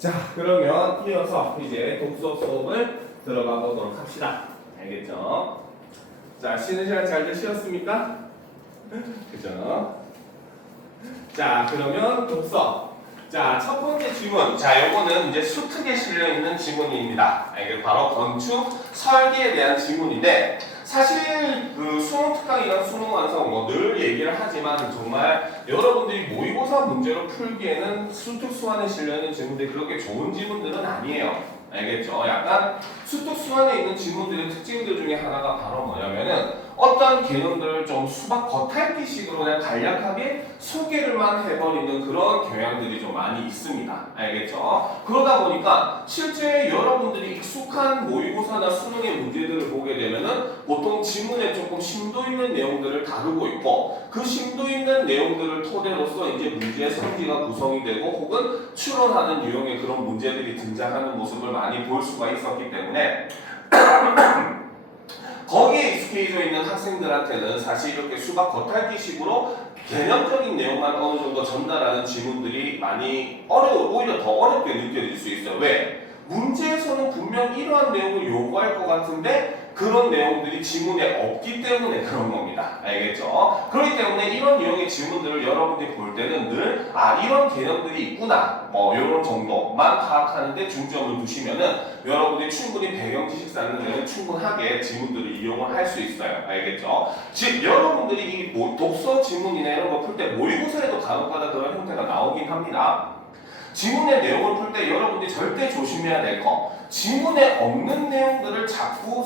자, 그러면 이어서 이제 독서 수업을 들어가 보도록 합시다. 알겠죠? 자, 쉬는 시간 잘들 쉬었습니까? 그죠? 자, 그러면 독서. 자, 첫 번째 지문. 자, 요거는 이제 수특에 실려있는 지문입니다. 이게 바로 건축 설계에 대한 지문인데, 사실 그 수능 특강이나 수능 완성 늘 얘기를 하지만 정말 여러분들이 모의고사 문제로 풀기에는 수특 수완에 실려있는 지문들이 그렇게 좋은 지문들은 아니에요. 알겠죠? 약간 수특 수완에 있는 지문들의 특징들 중에 하나가 바로 뭐냐면은 어떤 개념들을 좀 수박 겉핥기식으로 그냥 간략하게 소개를만 해버리는 그런 경향들이 좀 많이 있습니다. 알겠죠? 그러다 보니까 실제 여러분들이 익숙한 모의고사나 수능의 문제들을 보게 되면은 보통 지문에 조금 심도 있는 내용들을 다루고 있고 그 심도 있는 내용들을 토대로서 이제 문제의 성질가 구성이 되고 혹은 추론하는 유형의 그런 문제들이 등장하는 모습을 많이 볼 수가 있었기 때문에 거기에 익숙해져 있는 학생들한테는 사실 이렇게 수박 겉핥기식으로 개념적인 내용만 어느 정도 전달하는 지문들이 많이 오히려 더 어렵게 느껴질 수 있어요. 왜? 문제에서는 분명 이러한 내용을 요구할 것 같은데 그런 내용들이 지문에 없기 때문에 그런 겁니다. 알겠죠? 그렇기 때문에 이런 유형의 지문들을 여러분들이 볼 때는 늘 이런 개념들이 있구나 이런 정도만 파악하는데 중점을 두시면은 여러분들이 충분히 배경 지식 쌓는 데는 충분하게 지문들을 이용을 할 수 있어요. 알겠죠? 즉 여러분들이 이 독서 지문이나 이런 거 풀 때 모의고사에도 간혹가다 그런 형태가 나오긴 합니다. 지문의 내용을 풀 때 여러분들이 절대 조심해야 될 거, 지문에 없는 내용들을 자꾸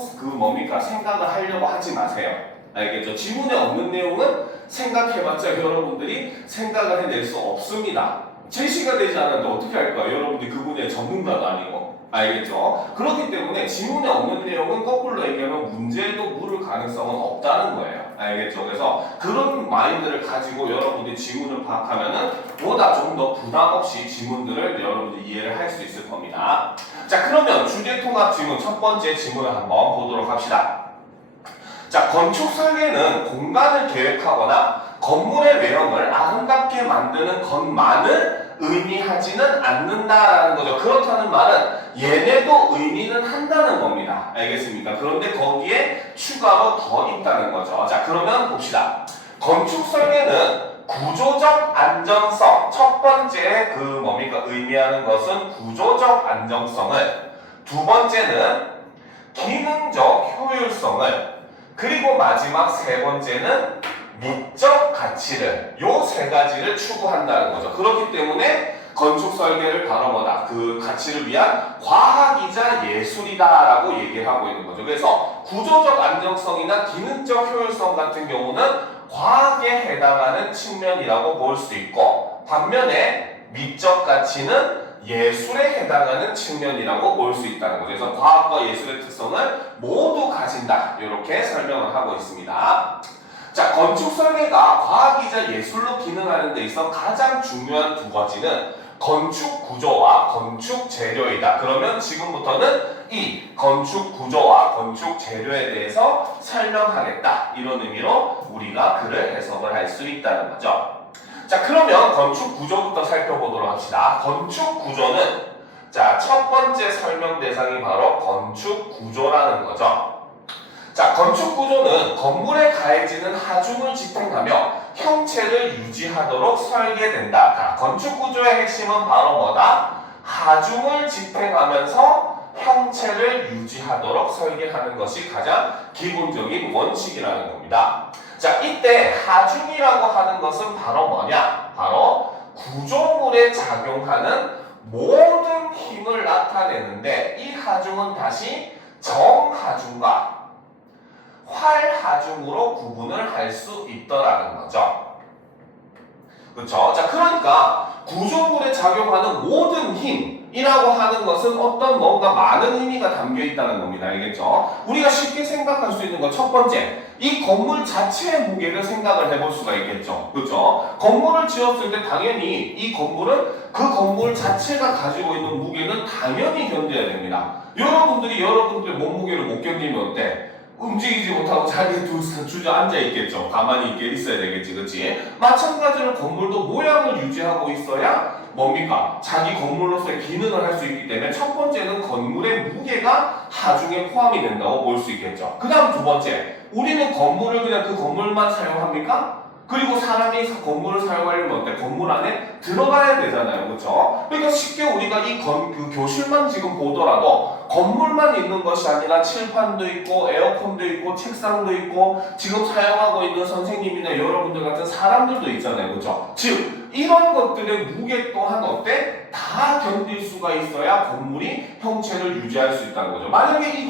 생각을 하려고 하지 마세요. 알겠죠? 지문에 없는 내용은 생각해봤자 여러분들이 생각을 해낼 수 없습니다. 제시가 되지 않았는데 어떻게 할까요? 여러분들이 그 분야의 전문가도 아니고. 알겠죠? 그렇기 때문에 지문에 없는 내용은 거꾸로 얘기하면 문제에도 물을 가능성은 없다는 거예요. 알겠죠? 그래서 그런 마인드를 가지고 여러분들이 지문을 파악하면은 보다 좀 더 부담 없이 지문들을 여러분들이 이해를 할 수 있을 겁니다. 자, 그러면 주제 통합 지문 첫 번째 지문을 한번 보도록 합시다. 자, 건축 설계는 공간을 계획하거나 건물의 외형을 아름답게 만드는 것만을 의미하지는 않는다라는 거죠. 그렇다는 말은 얘네도 의미는 한다는 겁니다. 알겠습니까? 그런데 거기에 추가로 더 있다는 거죠. 자, 그러면 봅시다. 건축 설계는 구조적 안정성, 첫 번째 의미하는 것은 구조적 안정성을, 두 번째는 기능적 효율성을, 그리고 마지막 세 번째는 미적 가치를, 요 세 가지를 추구한다는 거죠. 그렇기 때문에 건축 설계를 바로 그 가치를 위한 과학이자 예술이다라고 얘기를 하고 있는 거죠. 그래서 구조적 안정성이나 기능적 효율성 같은 경우는 과학에 해당하는 측면이라고 볼 수 있고, 반면에 미적 가치는 예술에 해당하는 측면이라고 볼 수 있다는 거죠. 그래서 과학과 예술의 특성을 모두 가진다, 이렇게 설명을 하고 있습니다. 자, 건축 설계가 과학이자 예술로 기능하는 데 있어 가장 중요한 두 가지는 건축 구조와 건축 재료이다. 그러면 지금부터는 이 건축 구조와 건축 재료에 대해서 설명하겠다, 이런 의미로 우리가 글을 해석을 할 수 있다는 거죠. 자, 그러면 건축 구조부터 살펴보도록 합시다. 건축 구조는, 자, 첫 번째 설명 대상이 바로 건축 구조라는 거죠. 자, 건축 구조는 건물에 가해지는 하중을 집행하며 형체를 유지하도록 설계된다. 자, 건축 구조의 핵심은 바로 뭐다? 하중을 집행하면서 형체를 유지하도록 설계하는 것이 가장 기본적인 원칙이라는 겁니다. 자, 이때 하중이라고 하는 것은 바로 뭐냐? 바로 구조물에 작용하는 모든 힘을 나타내는데, 이 하중은 다시 정하중과 활하중으로 구분을 할 수 있더라는 거죠. 그렇죠? 자, 그러니까 구조물에 작용하는 모든 힘이라고 하는 것은 어떤 뭔가 많은 의미가 담겨 있다는 겁니다. 알겠죠? 우리가 쉽게 생각할 수 있는 건 첫 번째, 이 건물 자체의 무게를 생각을 해볼 수가 있겠죠. 그렇죠? 건물을 지었을 때 당연히 이 건물은 그 건물 자체가 가지고 있는 무게는 당연히 견뎌야 됩니다. 여러분들의 몸무게를 못 견디면 어때? 움직이지 못하고 자리에 주저앉아 있겠죠. 가만히 있게 있어야 되겠지, 그치? 마찬가지로 건물도 모양을 유지하고 있어야 뭡니까? 자기 건물로서의 기능을 할 수 있기 때문에 첫 번째는 건물의 무게가 하중에 포함이 된다고 볼 수 있겠죠. 그 다음 두 번째, 우리는 건물을 그냥 그 건물만 사용합니까? 그리고 사람이 건물을 사용하려면 어때? 건물 안에 들어가야 되잖아요. 그렇죠? 그러니까 쉽게 우리가 그 교실만 지금 보더라도 건물만 있는 것이 아니라 칠판도 있고 에어컨도 있고 책상도 있고 지금 사용하고 있는 선생님이나 여러분들 같은 사람들도 있잖아요. 그렇죠? 즉 이런 것들의 무게 또한 어때? 다 견딜 수가 있어야 건물이 형체를 유지할 수 있다는 거죠. 만약에 이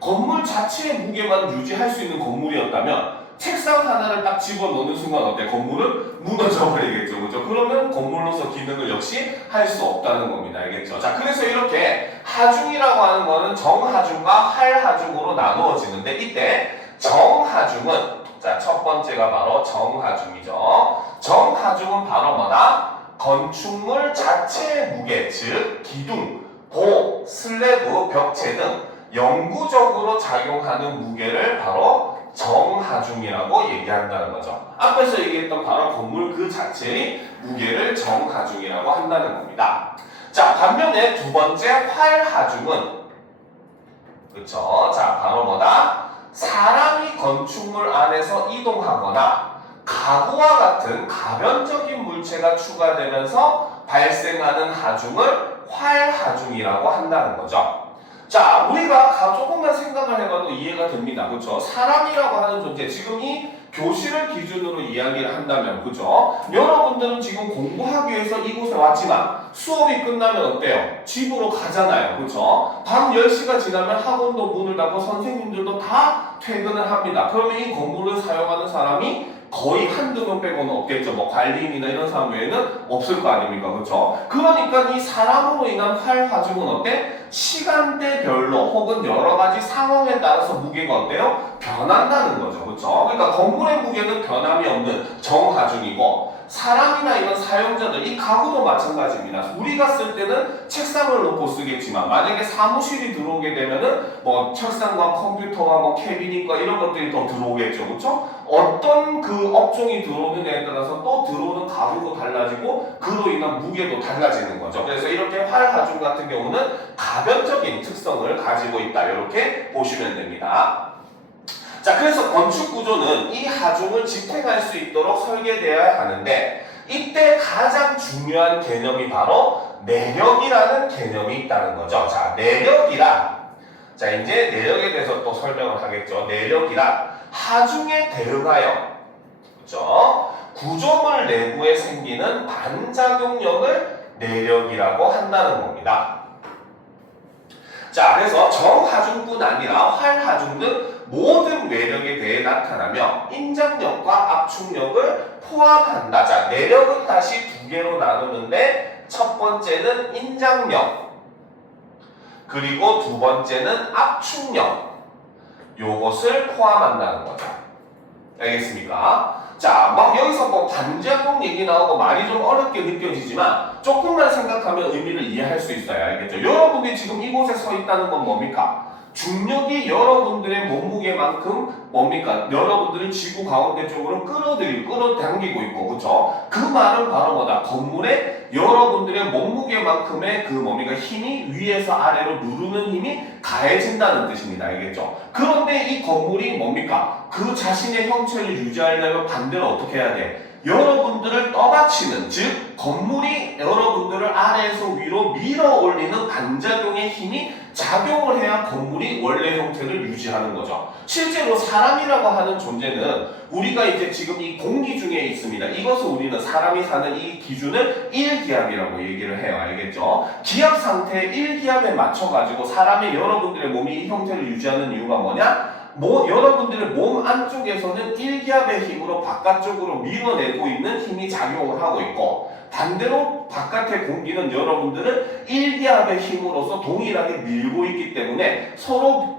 건물 자체의 무게만 유지할 수 있는 건물이었다면 책상 하나를 딱 집어넣는 순간 어때? 건물은 무너져 버리겠죠. 그죠? 그러면 건물로서 기능을 역시 할 수 없다는 겁니다. 알겠죠? 자, 그래서 이렇게 하중이라고 하는 거는 정하중과 할하중으로 나누어지는데 이때 정하중은 자, 첫 번째가 바로 정하중이죠. 정하중은 바로 뭐다? 건축물 자체의 무게, 즉 기둥, 보, 슬래브, 벽체 등 영구적으로 작용하는 무게를 바로 정하중이라고 얘기한다는 거죠. 앞에서 얘기했던 바로 건물 그 자체의 무게를 정하중이라고 한다는 겁니다. 자, 반면에 두 번째 활하중은 그렇죠. 자, 바로 뭐다? 사람이 건축물 안에서 이동하거나 가구와 같은 가변적인 물체가 추가되면서 발생하는 하중을 활하중이라고 한다는 거죠. 자, 우리가 조금만 생각을 해봐도 이해가 됩니다. 그렇죠? 사람이라고 하는 존재, 지금 이 교실을 기준으로 이야기를 한다면, 그죠? 여러분들은 지금 공부하기 위해서 이곳에 왔지만 수업이 끝나면 어때요? 집으로 가잖아요. 그죠? 밤 10시가 지나면 학원도 문을 닫고 선생님들도 다 퇴근을 합니다. 그러면 이 건물을 사용하는 사람이 거의 한두 명 빼고는 없겠죠. 뭐 관리인이나 이런 사람 외에는 없을 거 아닙니까? 그렇죠? 그러니까 이 사람으로 인한 활하중은 어때? 시간대별로 혹은 여러 가지 상황에 따라서 무게가 어때요? 변한다는 거죠. 그렇죠? 그러니까 건물의 무게는 변함이 없는 정하중이고 사람이나 이런 사용자들, 이 가구도 마찬가지입니다. 우리가 쓸 때는 책상을 놓고 쓰겠지만 만약에 사무실이 들어오게 되면은 뭐 책상과 컴퓨터와 뭐 캐비닛과 이런 것들이 더 들어오겠죠. 그렇죠? 어떤 그 업종이 들어오느냐에 따라서 또 들어오는 가구도 달라지고 그로 인한 무게도 달라지는 거죠. 그래서 이렇게 활하중 같은 경우는 가변적인 특성을 가지고 있다. 이렇게 보시면 됩니다. 자, 그래서 건축 구조는 이 하중을 지탱할 수 있도록 설계되어야 하는데 이때 가장 중요한 개념이 바로 내력이라는 개념이 있다는 거죠. 자, 내력이란 자, 이제 내력에 대해서 또 설명을 하겠죠. 내력이란 하중에 대응하여 그렇죠? 구조물 내부에 생기는 반작용력을 내력이라고 한다는 겁니다. 자, 그래서 정하중뿐 아니라 활하중 등 모든 외력에 대해 나타나며 인장력과 압축력을 포함한다. 자, 내력은 다시 두 개로 나누는데 첫 번째는 인장력 그리고 두 번째는 압축력 요것을 포함한다는 거죠. 알겠습니까? 자, 막 여기서 뭐 반작용 얘기 나오고 말이 좀 어렵게 느껴지지만 조금만 생각하면 의미를 이해할 수 있어요. 알겠죠? 여러분들이 지금 이곳에 서 있다는 건 뭡니까? 중력이 여러분들의 몸무게만큼 뭡니까? 여러분들을 지구 가운데 쪽으로 끌어당기고 있고, 그쵸? 그 말은 바로 뭐다? 건물에 여러분들의 몸무게만큼의 그 뭡니까? 힘이 위에서 아래로 누르는 힘이 가해진다는 뜻입니다. 알겠죠? 그런데 이 건물이 뭡니까? 그 자신의 형체를 유지하려면 반대로 어떻게 해야 돼? 여러분들을 떠받치는, 즉 건물이 여러분들을 아래에서 위로 밀어 올리는 반작용의 힘이 작용을 해야 건물이 원래 형태를 유지하는 거죠. 실제로 사람이라고 하는 존재는 우리가 이제 지금 이 공기 중에 있습니다. 이것을 우리는 사람이 사는 이 기준을 1기압이라고 얘기를 해요. 알겠죠? 기압 상태 1기압에 맞춰가지고 사람의 여러분들의 몸이 이 형태를 유지하는 이유가 뭐냐? 여러분들의 몸 안쪽에서는 1기압의 힘으로 바깥쪽으로 밀어내고 있는 힘이 작용을 하고 있고 반대로 바깥의 공기는 여러분들을 1기압의 힘으로서 동일하게 밀고 있기 때문에 서로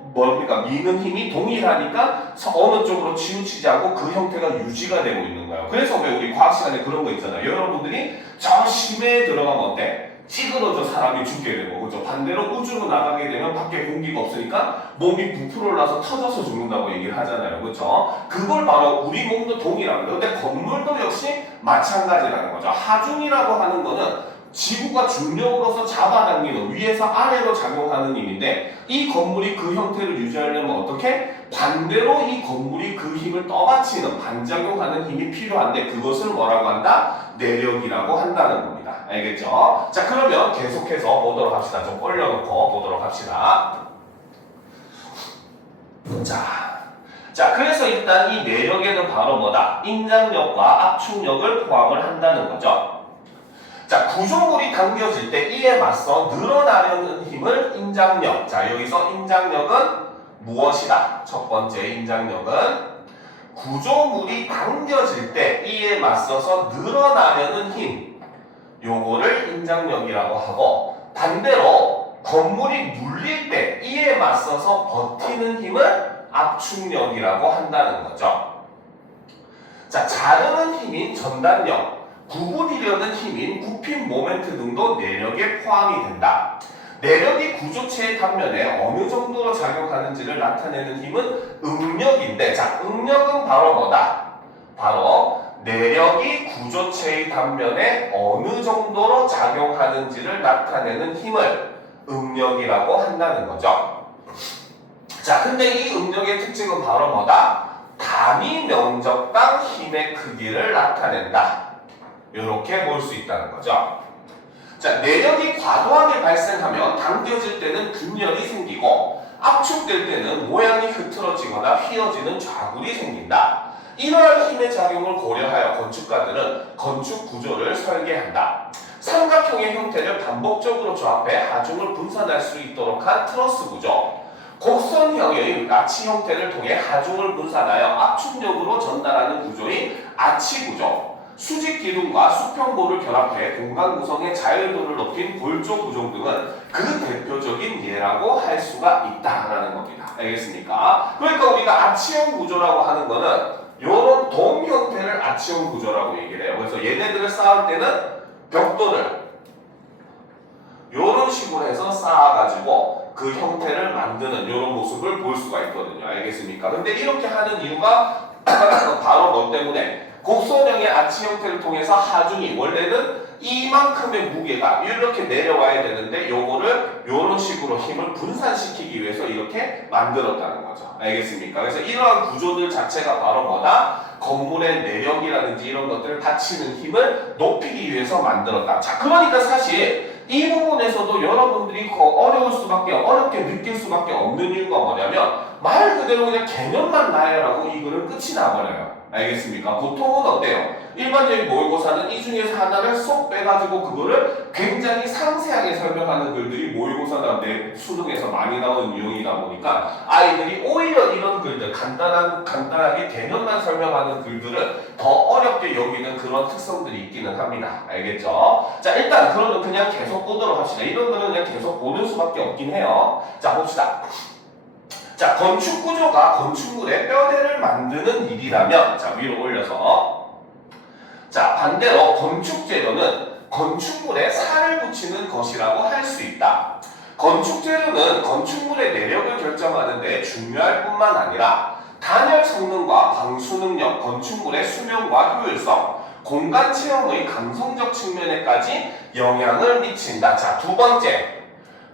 미는 힘이 동일하니까 어느 쪽으로 치우치지 않고 그 형태가 유지가 되고 있는 거예요. 그래서 왜 우리 과학 시간에 그런 거 있잖아요. 여러분들이 저 심해에 들어가면 어때? 찌그러져 사람이 죽게 되고, 그죠? 반대로 우주로 나가게 되면 밖에 공기가 없으니까 몸이 부풀어 올라서 터져서 죽는다고 얘기를 하잖아요. 그죠? 그걸 바로 우리 몸도 동일한 거예요. 근데 건물도 역시 마찬가지라는 거죠. 하중이라고 하는 거는 지구가 중력으로서 잡아당기는 위에서 아래로 작용하는 힘인데 이 건물이 그 형태를 유지하려면 어떻게? 반대로 이 건물이 그 힘을 떠받치는 반작용하는 힘이 필요한데 그것을 뭐라고 한다? 내력이라고 한다는 겁니다. 알겠죠? 자 그러면 계속해서 보도록 합시다. 좀 올려놓고 보도록 합시다. 자 그래서 일단 이 내력에는 바로 뭐다? 인장력과 압축력을 포함을 한다는 거죠. 자 구조물이 당겨질 때 이에 맞서 늘어나려는 힘을 인장력. 자 여기서 인장력은 무엇이다? 첫 번째 인장력은 구조물이 당겨질 때 이에 맞서서 늘어나려는 힘. 요거를 인장력이라고 하고 반대로 건물이 눌릴 때 이에 맞서서 버티는 힘을 압축력이라고 한다는 거죠. 자, 자르는 힘인 전단력, 구부리려는 힘인 굽힘 모멘트 등도 내력에 포함이 된다. 내력이 구조체의 단면에 어느 정도로 작용하는지를 나타내는 힘은 응력인데, 자, 응력은 바로 뭐다? 바로 내력이 구조체의 단면에 어느 정도로 작용하는지를 나타내는 힘을 응력이라고 한다는 거죠. 자, 근데 이 응력의 특징은 바로 뭐다? 단위 면적당 힘의 크기를 나타낸다. 이렇게 볼 수 있다는 거죠. 자, 내력이 과도하게 발생하면 당겨질 때는 균열이 생기고 압축될 때는 모양이 흐트러지거나 휘어지는 좌굴이 생긴다. 이러한 힘의 작용을 고려하여 건축가들은 건축 구조를 설계한다. 삼각형의 형태를 반복적으로 조합해 하중을 분산할 수 있도록 한 트러스 구조. 곡선형의 아치 형태를 통해 하중을 분산하여 압축력으로 전달하는 구조인 아치 구조. 수직 기둥과 수평보를 결합해 공간 구성의 자율도를 높인 골조 구조 등은 그 대표적인 예라고 할 수가 있다라는 겁니다. 알겠습니까? 그러니까 우리가 아치형 구조라고 하는 거는 이런 돔 형태를 아치형 구조라고 얘기를 해요. 그래서 얘네들을 쌓을 때는 벽돌을 이런 식으로 해서 쌓아가지고 그 형태를 만드는 이런 모습을 볼 수가 있거든요. 알겠습니까? 근데 이렇게 하는 이유가 바로 뭐 때문에 곡선형의 아치 형태를 통해서 하중이 원래는 이만큼의 무게가 이렇게 내려와야 되는데 요거를 이런 식으로 힘을 분산시키기 위해서 이렇게 만들었다는 거죠. 알겠습니까? 그래서 이러한 구조들 자체가 바로 뭐다? 건물의 내력이라든지 이런 것들을 받치는 힘을 높이기 위해서 만들었다. 자, 그러니까 사실 이 부분에서도 여러분들이 어려울 수밖에 어렵게 느낄 수밖에 없는 이유가 뭐냐면 말 그대로 그냥 개념만 나열하고 이 글은 끝이 나버려요. 알겠습니까? 보통은 어때요? 일반적인 모의고사는 이 중에서 하나를 쏙 빼가지고 그거를 굉장히 상세하게 설명하는 글들이 모의고사나 내 수능에서 많이 나오는 유형이다 보니까 아이들이 오히려 이런 글들, 간단하게 개념만 설명하는 글들을 더 어렵게 여기는 그런 특성들이 있기는 합니다. 알겠죠? 자, 일단 그러면 그냥 계속 보도록 합시다. 이런 거는 그냥 계속 보는 수밖에 없긴 해요. 자, 봅시다. 자, 건축 구조가 건축물의 뼈대를 만드는 일이라면, 자, 위로 올려서. 자, 반대로 건축 재료는 건축물에 살을 붙이는 것이라고 할 수 있다. 건축 재료는 건축물의 내력을 결정하는 데 중요할 뿐만 아니라 단열 성능과 방수 능력, 건축물의 수명과 효율성, 공간 체험의 감성적 측면에까지 영향을 미친다. 자, 두 번째.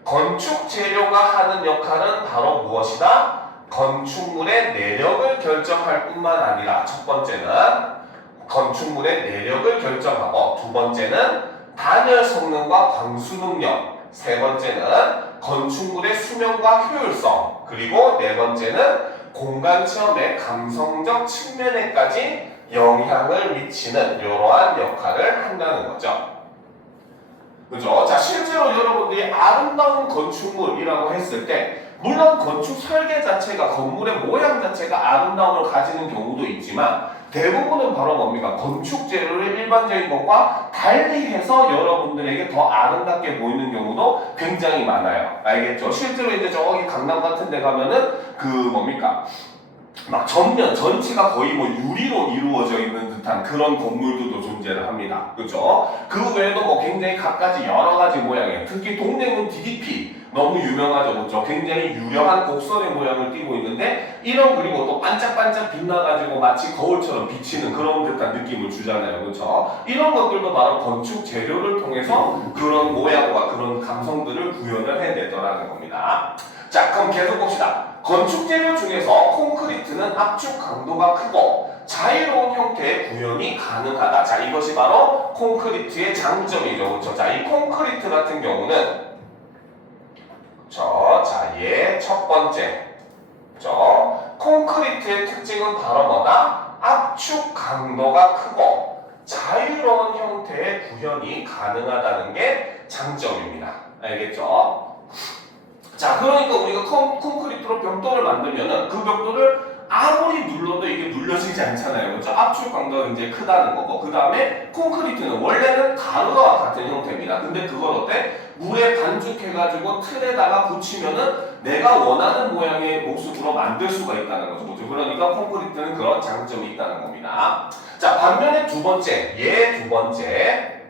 건축 재료가 하는 역할은 바로 무엇이다? 건축물의 내력을 결정할 뿐만 아니라 첫 번째는 건축물의 내력을 결정하고 두 번째는 단열 성능과 방수 능력, 세 번째는 건축물의 수명과 효율성, 그리고 네 번째는 공간 체험의 감성적 측면에까지 영향을 미치는 이러한 역할을 한다는 거죠. 그죠? 자, 실제로 여러분들이 아름다운 건축물이라고 했을 때 물론 건축 설계 자체가 건물의 모양 자체가 아름다움을 가지는 경우도 있지만 대부분은 바로 뭡니까? 건축 재료를 일반적인 것과 달리해서 여러분들에게 더 아름답게 보이는 경우도 굉장히 많아요. 알겠죠? 실제로 이제 저기 강남 같은 데 가면은 그 뭡니까? 막 전면 전체가 거의 뭐 유리로 이루어져 있는 듯한 그런 건물들도 존재를 합니다. 그렇죠? 그 외에도 뭐 굉장히 갖가지 여러 가지 모양이에요. 특히 동대문 DDP 너무 유명하죠. 그렇죠? 굉장히 유려한 곡선의 모양을 띠고 있는데 이런 그림은 또 반짝반짝 빛나가지고 마치 거울처럼 비치는 그런 듯한 느낌을 주잖아요. 그렇죠? 이런 것들도 바로 건축 재료를 통해서 그런 모양과 그런 감성들을 구현을 해내더라는 겁니다. 자, 그럼 계속 봅시다. 건축 재료 중에서 콘크리트는 압축 강도가 크고 자유로운 형태의 구현이 가능하다. 자, 이것이 바로 콘크리트의 장점이죠. 그렇죠? 자, 이 콘크리트 같은 경우는 자, 얘 첫 번째. 콘크리트의 특징은 바로 뭐다? 압축 강도가 크고 자유로운 형태의 구현이 가능하다는 게 장점입니다. 알겠죠? 자, 그러니까 우리가 콘크리트로 벽돌을 만들면은 그 벽돌을 아무리 눌러도 이게 눌려지지 않잖아요. 그렇죠? 압축 강도가 굉장히 크다는 거고. 그 다음에 콘크리트는 원래는 가루와 같은 형태입니다. 근데 그걸 어때? 물에 반죽해가지고 틀에다가 붙이면은 내가 원하는 모양의 모습으로 만들 수가 있다는 거죠. 그렇죠? 그러니까 콘크리트는 그런 장점이 있다는 겁니다. 자, 반면에 두 번째. 두 번째.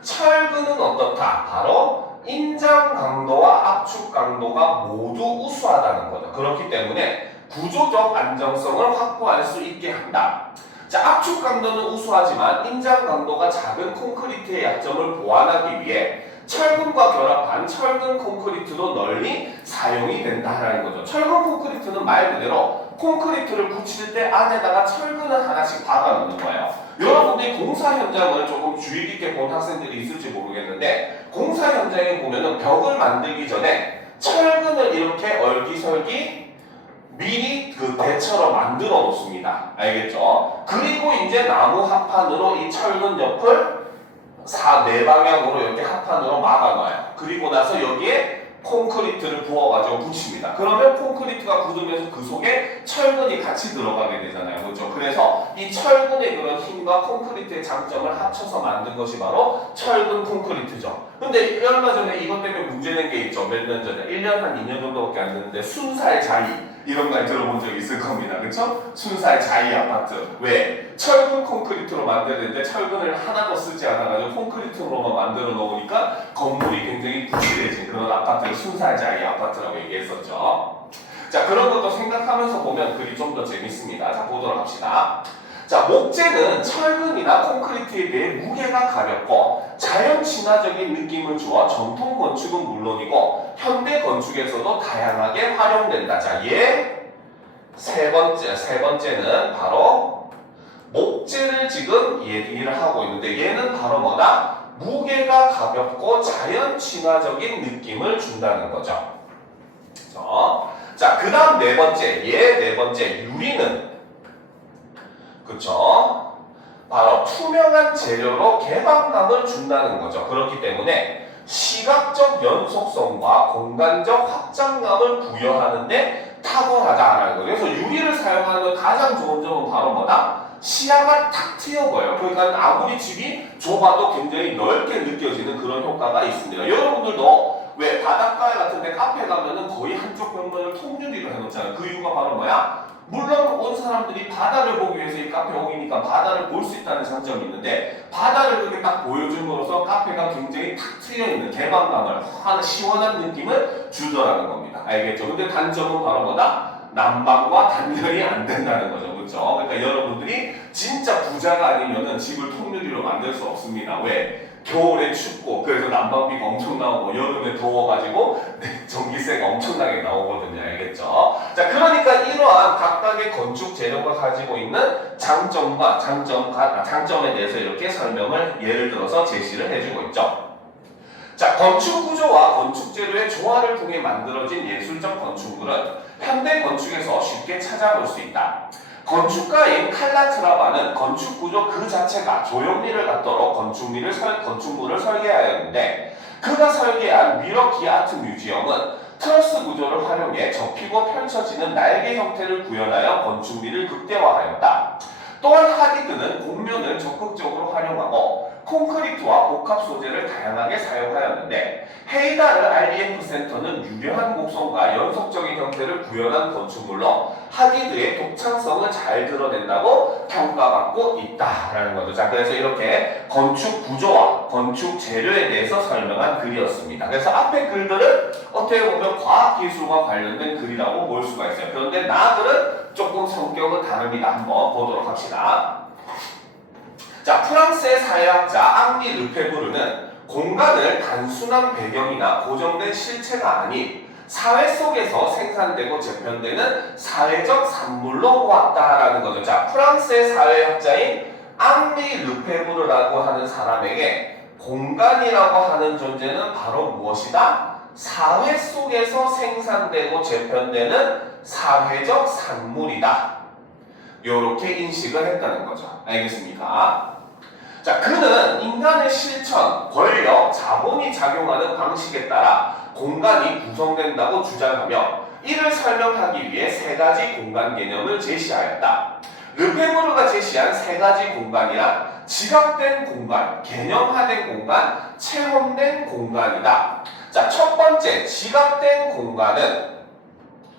철근은 어떻다? 바로 인장 강도와 압축 강도가 모두 우수하다는 거죠. 그렇기 때문에 구조적 안정성을 확보할 수 있게 한다. 자, 압축 강도는 우수하지만 인장 강도가 작은 콘크리트의 약점을 보완하기 위해 철근과 결합한 철근 콘크리트도 널리 사용이 된다라는 거죠. 철근 콘크리트는 말 그대로 콘크리트를 붙일 때 안에다가 철근을 하나씩 박아 놓는 거예요. 여러분들이 공사 현장을 조금 주의 깊게 본 학생들이 있을지 모르겠는데 공사 현장에 보면은 벽을 만들기 전에 철근을 이렇게 얼기설기 미리 그 대처럼 만들어 놓습니다. 알겠죠? 그리고 이제 나무 합판으로 이 철근 옆을 네 방향으로 이렇게 합판으로 막아놔요. 그리고 나서 여기에 콘크리트를 부어가지고 붙입니다. 그러면 콘크리트가 굳으면서 그 속에 철근이 같이 들어가게 되잖아요. 그렇죠? 그래서 이 철근의 그런 힘과 콘크리트의 장점을 합쳐서 만든 것이 바로 철근 콘크리트죠. 근데 얼마 전에 이것 때문에 문제된 게 있죠. 몇 년 전에. 1년 한 2년 정도밖에 안 됐는데 순살 자이. 이런 말 들어본 적 있을 겁니다. 그렇죠? 순살 자이 아파트. 왜? 철근 콘크리트로 만들어야 되는데 철근을 하나도 쓰지 않아가지고 콘크리트로만 만들어 놓으니까 건물이 굉장히 부실해진 그런 아파트를 순살 자이 아파트라고 얘기했었죠. 자, 그런 것도 생각하면서 보면 글이 좀 더 재밌습니다. 자, 보도록 합시다. 자, 목재는 철근이나 콘크리트에 비해 무게가 가볍고 자연 친화적인 느낌을 주어 전통 건축은 물론이고 현대 건축에서도 다양하게 활용된다. 자, 세 번째는 바로 목재를 지금 얘기를 하고 있는데 얘는 바로 뭐다? 무게가 가볍고 자연 친화적인 느낌을 준다는 거죠. 자, 그 다음 네 번째 유리는 그쵸? 바로 투명한 재료로 개방감을 준다는 거죠. 그렇기 때문에 시각적 연속성과 공간적 확장감을 부여하는데 탁월하다라는 거죠. 그래서 유리를 사용하는 가장 좋은 점은 바로 뭐다? 시야가 탁 트여 보여요. 그러니까 아무리 집이 좁아도 굉장히 넓게 느껴지는 그런 효과가 있습니다. 여러분들도 왜 바닷가 같은 데 카페 가면은 거의 한쪽 벽면을 통유리로 해놓잖아요. 그 이유가 바로 뭐야? 물론 온 사람들이 바다를 보기 위해서 이 카페 오기니까 바다를 볼 수 있다는 장점이 있는데 바다를 그렇게 딱 보여줌으로써 카페가 굉장히 탁 트여있는 개방감을 시원한 느낌을 주더라는 겁니다. 알겠죠? 근데 단점은 바로 뭐다? 난방과 단열이 안 된다는 거죠. 그렇죠? 그러니까 여러분들이 진짜 부자가 아니면은 집을 통유리로 만들 수 없습니다. 왜? 겨울에 춥고 그래서 난방비가 엄청 나오고 여름에 더워가지고 전기세가 엄청나게 나오거든요. 알겠죠? 자, 그러니까 이러한 각각의 건축 재료가 가지고 있는 장점에 대해서 이렇게 설명을 예를 들어서 제시를 해주고 있죠. 자, 건축 구조와 건축 재료의 조화를 통해 만들어진 예술적 건축물은 현대 건축에서 쉽게 찾아볼 수 있다. 건축가인 칼라트라바는 건축 구조 그 자체가 조형미를 갖도록 건축물을 설계하였는데 그가 설계한 미러키 아트 뮤지엄은 트러스 구조를 활용해 접히고 펼쳐지는 날개 형태를 구현하여 건축미를 극대화하였다. 또한 하디드는 곡면을 적극적으로 활용하고 콘크리트와 복합 소재를 다양하게 사용하였는데 헤이다르 RDF 센터는 유려한 곡선과 연속적인 형태를 구현한 건축물로 하디드의 독창성을 잘 드러낸다고 평가받고 있다라는 거죠. 자, 그래서 이렇게 건축 구조와 건축 재료에 대해서 설명한 글이었습니다. 그래서 앞에 글들은 어떻게 보면 과학기술과 관련된 글이라고 볼 수가 있어요. 그런데 나글은 조금 성격은 다릅니다. 한번 보도록 합시다. 자, 프랑스의 사회학자 앙리 르페부르는 공간을 단순한 배경이나 고정된 실체가 아닌 사회 속에서 생산되고 재편되는 사회적 산물로 보았다라는 거죠. 자, 프랑스의 사회학자인 앙리 르페부르라고 하는 사람에게 공간이라고 하는 존재는 바로 무엇이다? 사회 속에서 생산되고 재편되는 사회적 산물이다. 이렇게 인식을 했다는 거죠. 알겠습니까? 자, 그는 인간의 실천, 권력, 자본이 작용하는 방식에 따라 공간이 구성된다고 주장하며 이를 설명하기 위해 세 가지 공간 개념을 제시하였다. 르페부르가 제시한 세 가지 공간이란 지각된 공간, 개념화된 공간, 체험된 공간이다. 자, 첫 번째 지각된 공간은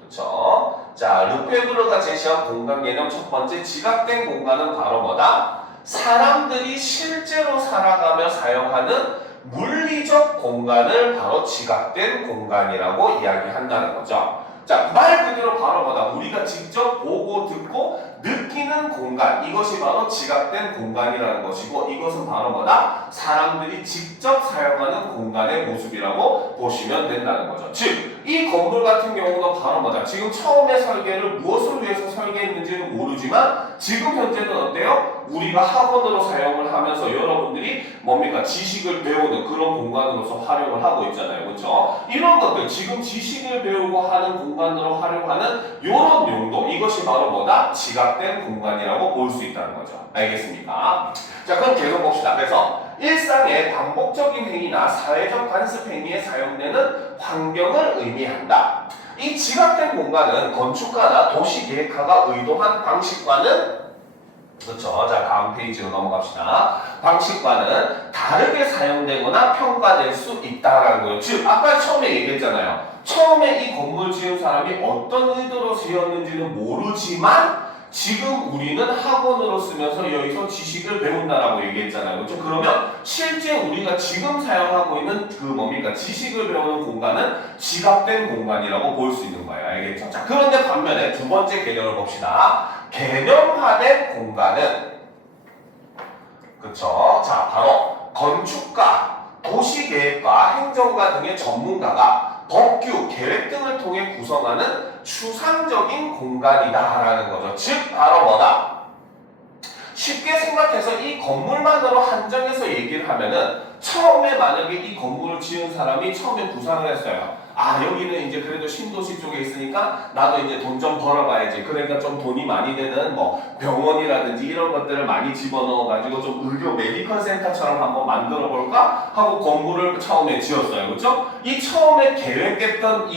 그렇죠? 자, 르페부르가 제시한 공간 개념 첫 번째 지각된 공간은 바로 뭐다? 사람들이 실제로 살아가며 사용하는 물리적 공간을 바로 지각된 공간이라고 이야기한다는 거죠. 자, 말 그대로 바로 뭐다? 우리가 직접 보고 듣고 느끼는 공간, 이것이 바로 지각된 공간이라는 것이고 이것은 바로 뭐다? 사람들이 직접 사용하는 공간의 모습이라고 보시면 된다는 거죠. 즉, 이 건물 같은 경우도 바로 뭐다? 지금 처음에 설계를 무엇을 위해서 설계했는지는 모르지만 지금 현재는 어때요? 우리가 학원으로 사용을 하면서 여러분들이 뭡니까? 지식을 배우는 그런 공간으로서 활용을 하고 있잖아요. 그렇죠? 이런 것들, 지금 지식을 배우고 하는 공간으로 활용하는 이런 용도, 이것이 바로 뭐다? 지각된 공간이라고 볼 수 있다는 거죠. 알겠습니까? 자, 그럼 계속 봅시다. 그래서 일상의 반복적인 행위나 사회적 관습 행위에 사용되는 환경을 의미한다. 이 지각된 공간은 건축가나 도시계획가가 의도한 방식과는 그렇죠. 자, 다음 페이지로 넘어갑시다. 방식과는 다르게 사용되거나 평가될 수 있다라는 거예요. 즉, 아까 처음에 얘기했잖아요. 처음에 이 건물 지은 사람이 어떤 의도로 지었는지는 모르지만 지금 우리는 학원으로 쓰면서 여기서 지식을 배운다라고 얘기했잖아요. 그렇죠? 그러면 실제 우리가 지금 사용하고 있는 그 뭡니까? 지식을 배우는 공간은 지각된 공간이라고 볼 수 있는 거예요. 알겠죠? 자, 그런데 반면에 두 번째 개념을 봅시다. 개념화된 공간은 그렇죠? 자, 바로 건축가, 도시계획가, 행정가 등의 전문가가 법규, 계획 등을 통해 구성하는 추상적인 공간이다라는 거죠. 즉, 바로 뭐다? 쉽게 생각해서 이 건물만으로 한정해서 얘기를 하면은 처음에 만약에 이 건물을 지은 사람이 처음에 구상을 했어요. 아, 여기는 이제 그래도 신도시 쪽에 있으니까 나도 이제 돈 좀 벌어봐야지. 그러니까 좀 돈이 많이 되는 뭐 병원이라든지 이런 것들을 많이 집어넣어가지고 좀 의료 메디컬 센터처럼 한번 만들어 볼까 하고 건물을 처음에 지었어요. 그렇죠? 이 처음에 계획했던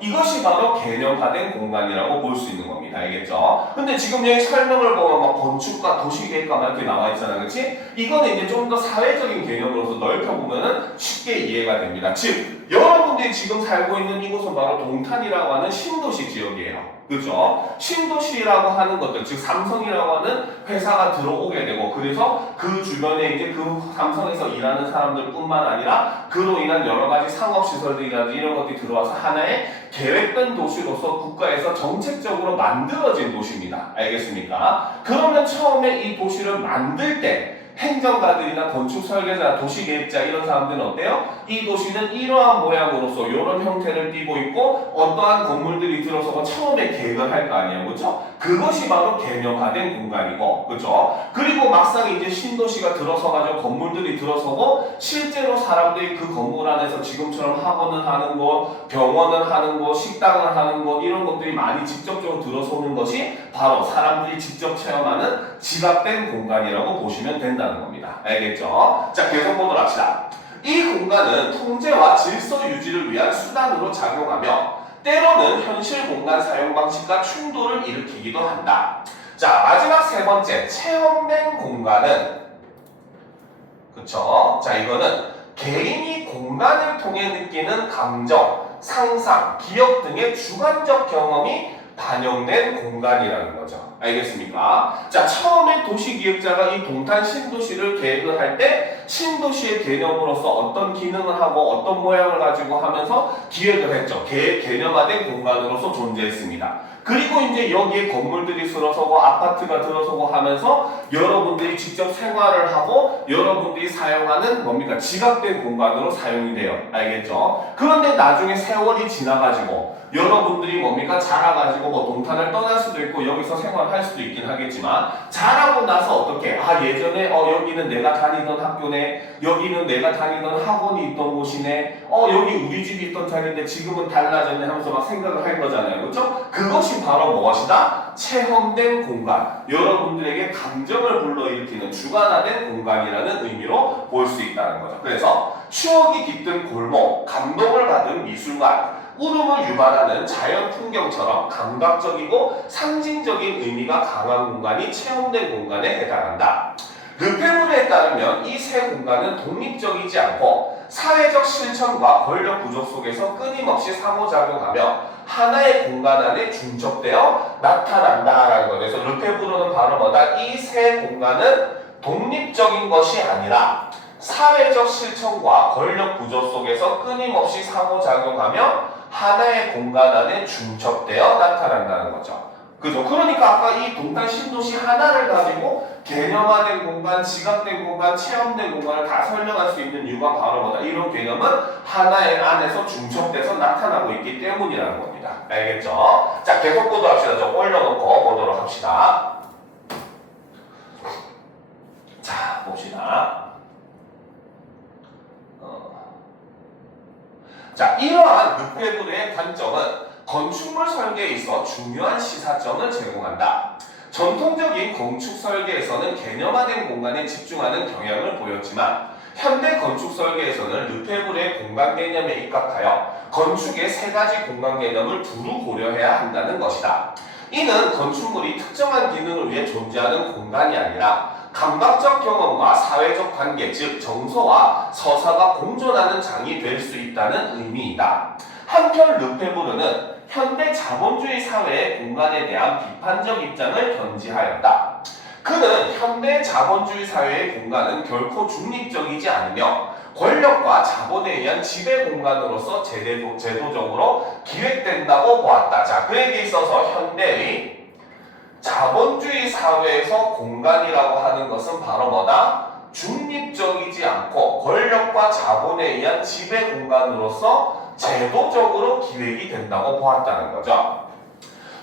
이것이 바로 개념화된 공간이라고 볼 수 있는 겁니다. 알겠죠? 근데 지금 여기 설명을 보면 막 건축가, 도시계획가 이렇게 나와 있잖아요. 그렇지? 이거는 이제 좀 더 사회적인 개념으로서 넓혀보면은 쉽게 이해가 됩니다. 즉, 여러분들이 지금 살고 있는 이곳은 바로 동탄이라고 하는 신도시 지역이에요. 그죠? 신도시라고 하는 것들, 즉 삼성이라고 하는 회사가 들어오게 되고 그래서 그 주변에 이제 그 삼성에서 일하는 사람들 뿐만 아니라 그로 인한 여러 가지 상업시설들이라든지 이런 것들이 들어와서 하나의 계획된 도시로서 국가에서 정책적으로 만들어진 도시입니다. 알겠습니까? 그러면 처음에 이 도시를 만들 때 행정가들이나 건축 설계자, 도시계획자 이런 사람들은 어때요? 이 도시는 이러한 모양으로서 이런 형태를 띠고 있고 어떠한 건물들이 들어서고 처음에 계획을 할 거 아니에요, 그렇죠? 그것이 바로 개념화된 공간이고, 그렇죠? 그리고 막상 이제 신도시가 들어서가지고 건물들이 들어서고 실제로 사람들이 그 건물 안에서 지금처럼 학원을 하는 곳, 병원을 하는 곳, 식당을 하는 곳 이런 것들이 많이 직접적으로 들어서는 것이 바로 사람들이 직접 체험하는 지각된 공간이라고 보시면 된다는 겁니다. 알겠죠? 자, 계속 보도록 합시다. 이 공간은 통제와 질서 유지를 위한 수단으로 작용하며 때로는 현실 공간 사용 방식과 충돌을 일으키기도 한다. 자, 마지막 세 번째, 체험된 공간은 그쵸? 자, 이거는 개인이 공간을 통해 느끼는 감정, 상상, 기억 등의 주관적 경험이 반영된 공간이라는 거죠. 알겠습니까? 자, 처음에 도시기획자가 이 동탄 신도시를 계획을 할 때 신도시의 개념으로서 어떤 기능을 하고 어떤 모양을 가지고 하면서 기획을 했죠. 개념화된 공간으로서 존재했습니다. 그리고 이제 여기에 건물들이 들어서고 아파트가 들어서고 하면서 여러분들이 직접 생활을 하고 여러분들이 사용하는 뭡니까? 지각된 공간으로 사용이 돼요. 알겠죠? 그런데 나중에 세월이 지나가지고 여러분들이 뭡니까? 자라가지고 뭐 동탄을 떠날 수도 있고 여기서 생활할 수도 있긴 하겠지만 자라고 나서 어떻게? 아, 예전에 여기는 내가 다니던 학교네, 여기는 내가 다니던 학원이 있던 곳이네, 여기 우리 집이 있던 자리인데 지금은 달라졌네 하면서 막 생각을 할 거잖아요. 그렇죠? 그것이 바로 무엇이다? 체험된 공간, 여러분들에게 감정을 불러일으키는 주관화된 공간이라는 의미로 볼 수 있다는 거죠. 그래서 추억이 깃든 골목, 감동을 받은 미술관, 울음을 유발하는 자연 풍경처럼 감각적이고 상징적인 의미가 강한 공간이 체험된 공간에 해당한다. 르페브르에 따르면 이 세 공간은 독립적이지 않고 사회적 실천과 권력 구조 속에서 끊임없이 상호작용하며 하나의 공간 안에 중첩되어 나타난다라는 거죠. 그래서 르페브르는 바로 뭐다? 이 세 공간은 독립적인 것이 아니라 사회적 실천과 권력 구조 속에서 끊임없이 상호작용하며 하나의 공간 안에 중첩되어 나타난다는 거죠. 그죠? 그러니까 아까 이 동탄 신도시 하나를 가지고 개념화된 공간, 지각된 공간, 체험된 공간을 다 설명할 수 있는 이유가 바로 뭐다? 이런 개념은 하나의 안에서 중첩돼서 나타나고 있기 때문이라는 겁니다. 알겠죠? 자, 계속 보도합시다. 좀 올려놓고 보도록 합시다. 자, 봅시다. 자, 이러한 르페브르의 관점은 건축물 설계에 있어 중요한 시사점을 제공한다. 전통적인 건축 설계에서는 개념화된 공간에 집중하는 경향을 보였지만 현대 건축 설계에서는 르페브르의 공간 개념에 입각하여 건축의 세 가지 공간 개념을 두루 고려해야 한다는 것이다. 이는 건축물이 특정한 기능을 위해 존재하는 공간이 아니라 감각적 경험과 사회적 관계, 즉 정서와 서사가 공존하는 장이 될 수 있다는 의미이다. 한편 르페브르는 현대 자본주의 사회의 공간에 대한 비판적 입장을 견지하였다. 그는 현대 자본주의 사회의 공간은 결코 중립적이지 않으며 권력과 자본에 의한 지배 공간으로서 제도적으로 기획된다고 보았다. 자, 그에게 있어서 현대의 자본주의 사회에서 공간이라고 하는 것은 바로 뭐다? 중립적이지 않고 권력과 자본에 의한 지배 공간으로서 제도적으로 기획이 된다고 보았다는 거죠.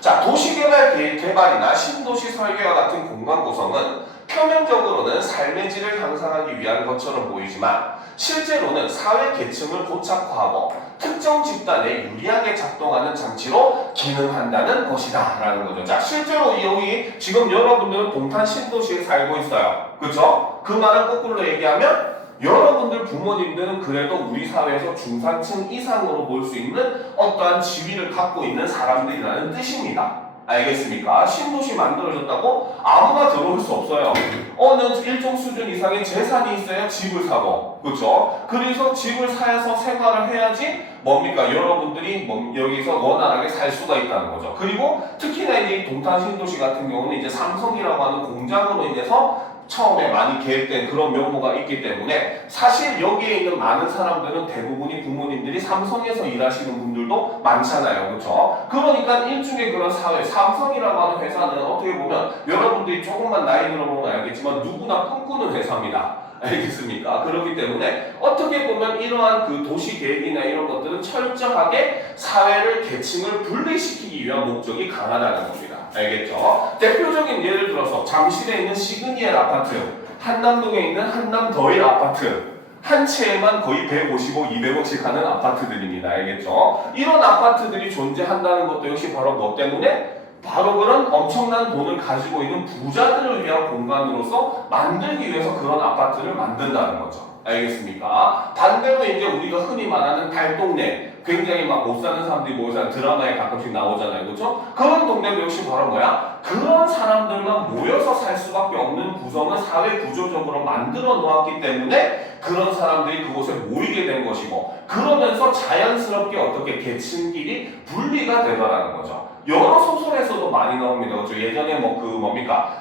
자, 도시개발이나 신도시 설계와 같은 공간 구성은 표면적으로는 삶의 질을 향상하기 위한 것처럼 보이지만 실제로는 사회 계층을 고착화하고 특정 집단에 유리하게 작동하는 장치로 기능한다는 것이다 라는 거죠. 자, 실제로 여기 지금 여러분들은 동탄 신도시에 살고 있어요. 그쵸? 그 말은 거꾸로 얘기하면 여러분들 부모님들은 그래도 우리 사회에서 중산층 이상으로 볼 수 있는 어떠한 지위를 갖고 있는 사람들이라는 뜻입니다. 알겠습니까? 신도시 만들어졌다고 아무나 들어올 수 없어요. 어느 일정 수준 이상의 재산이 있어야 집을 사고, 그렇죠? 그래서 집을 사서 생활을 해야지 뭡니까? 여러분들이 여기서 원활하게 살 수가 있다는 거죠. 그리고 특히나 이제 동탄 신도시 같은 경우는 이제 삼성이라고 하는 공장으로 인해서 처음에 많이 계획된 그런 명목가 있기 때문에 사실 여기에 있는 많은 사람들은 대부분이 부모님들이 삼성에서 일하시는 분들도 많잖아요. 그렇죠? 그러니까 일종의 그런 사회, 삼성이라고 하는 회사는 어떻게 보면 여러분들이 조금만 나이 들어보면 알겠지만 누구나 꿈꾸는 회사입니다. 알겠습니까? 그렇기 때문에 어떻게 보면 이러한 그 도시 계획이나 이런 것들은 철저하게 사회를 계층을 분리시키기 위한 목적이 강하다는 겁니다. 알겠죠? 대표적인 예를 들어서 잠실에 있는 시그니엘 아파트, 한남동에 있는 한남더일 아파트, 한 채에만 거의 155, 200억씩 하는 아파트들입니다. 알겠죠? 이런 아파트들이 존재한다는 것도 역시 바로 뭐 때문에? 바로 그런 엄청난 돈을 가지고 있는 부자들을 위한 공간으로서 만들기 위해서 그런 아파트를 만든다는 거죠. 알겠습니까? 반대로 이제 우리가 흔히 말하는 달동네, 굉장히 막 못 사는 사람들이 모여 사는 드라마에 가끔씩 나오잖아요. 그렇죠? 그런 동네도 역시 바로 뭐야? 그런 사람들만 모여서 살 수밖에 없는 구성은 사회 구조적으로 만들어 놓았기 때문에 그런 사람들이 그곳에 모이게 된 것이고, 그러면서 자연스럽게 어떻게 계층끼리 분리가 되더라는 거죠. 여러 소설에서도 많이 나옵니다. 그렇죠? 예전에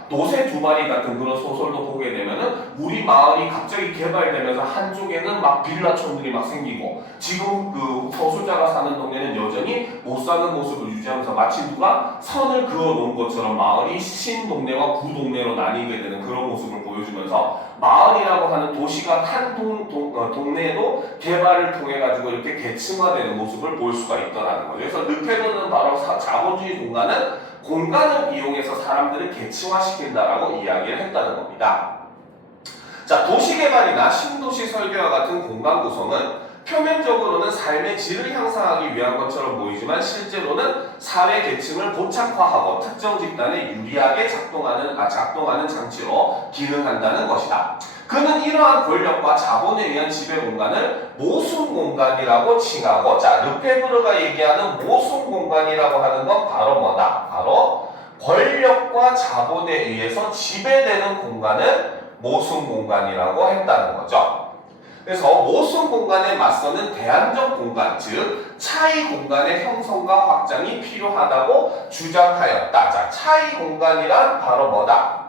노새 두 마리 같은 그런 소설도 보게 되면은 우리 마을이 갑자기 개발되면서 한쪽에는 막 빌라촌들이 막 생기고, 지금 그 서술자가 사는 동네는 여전히 못 사는 모습을 유지하면서 마치 누가 선을 그어 놓은 것처럼 마을이 신동네와 구동네로 나뉘게 되는 그런 모습을 보여주면서, 마을이라고 하는 도시가 한 동네에도 개발을 통해 가지고 이렇게 계층화되는 모습을 볼 수가 있더라는 거죠. 그래서 르페르는 바로 자본주의 공간을 이용해서 사람들을 계층화시킨다라고 이야기를 했다는 겁니다. 자, 도시개발이나 신도시 설계와 같은 공간 구성은 표면적으로는 삶의 질을 향상하기 위한 것처럼 보이지만 실제로는 사회 계층을 고착화하고 특정 집단에 유리하게 작동하는 장치로 기능한다는 것이다. 그는 이러한 권력과 자본에 의한 지배 공간을 모순 공간이라고 칭하고, 자, 르페브르가 얘기하는 모순 공간이라고 하는 건 바로 뭐다? 바로 권력과 자본에 의해서 지배되는 공간을 모순 공간이라고 했다는 거죠. 그래서 모순 공간에 맞서는 대안적 공간, 즉 차이 공간의 형성과 확장이 필요하다고 주장하였다. 자, 차이 공간이란 바로 뭐다?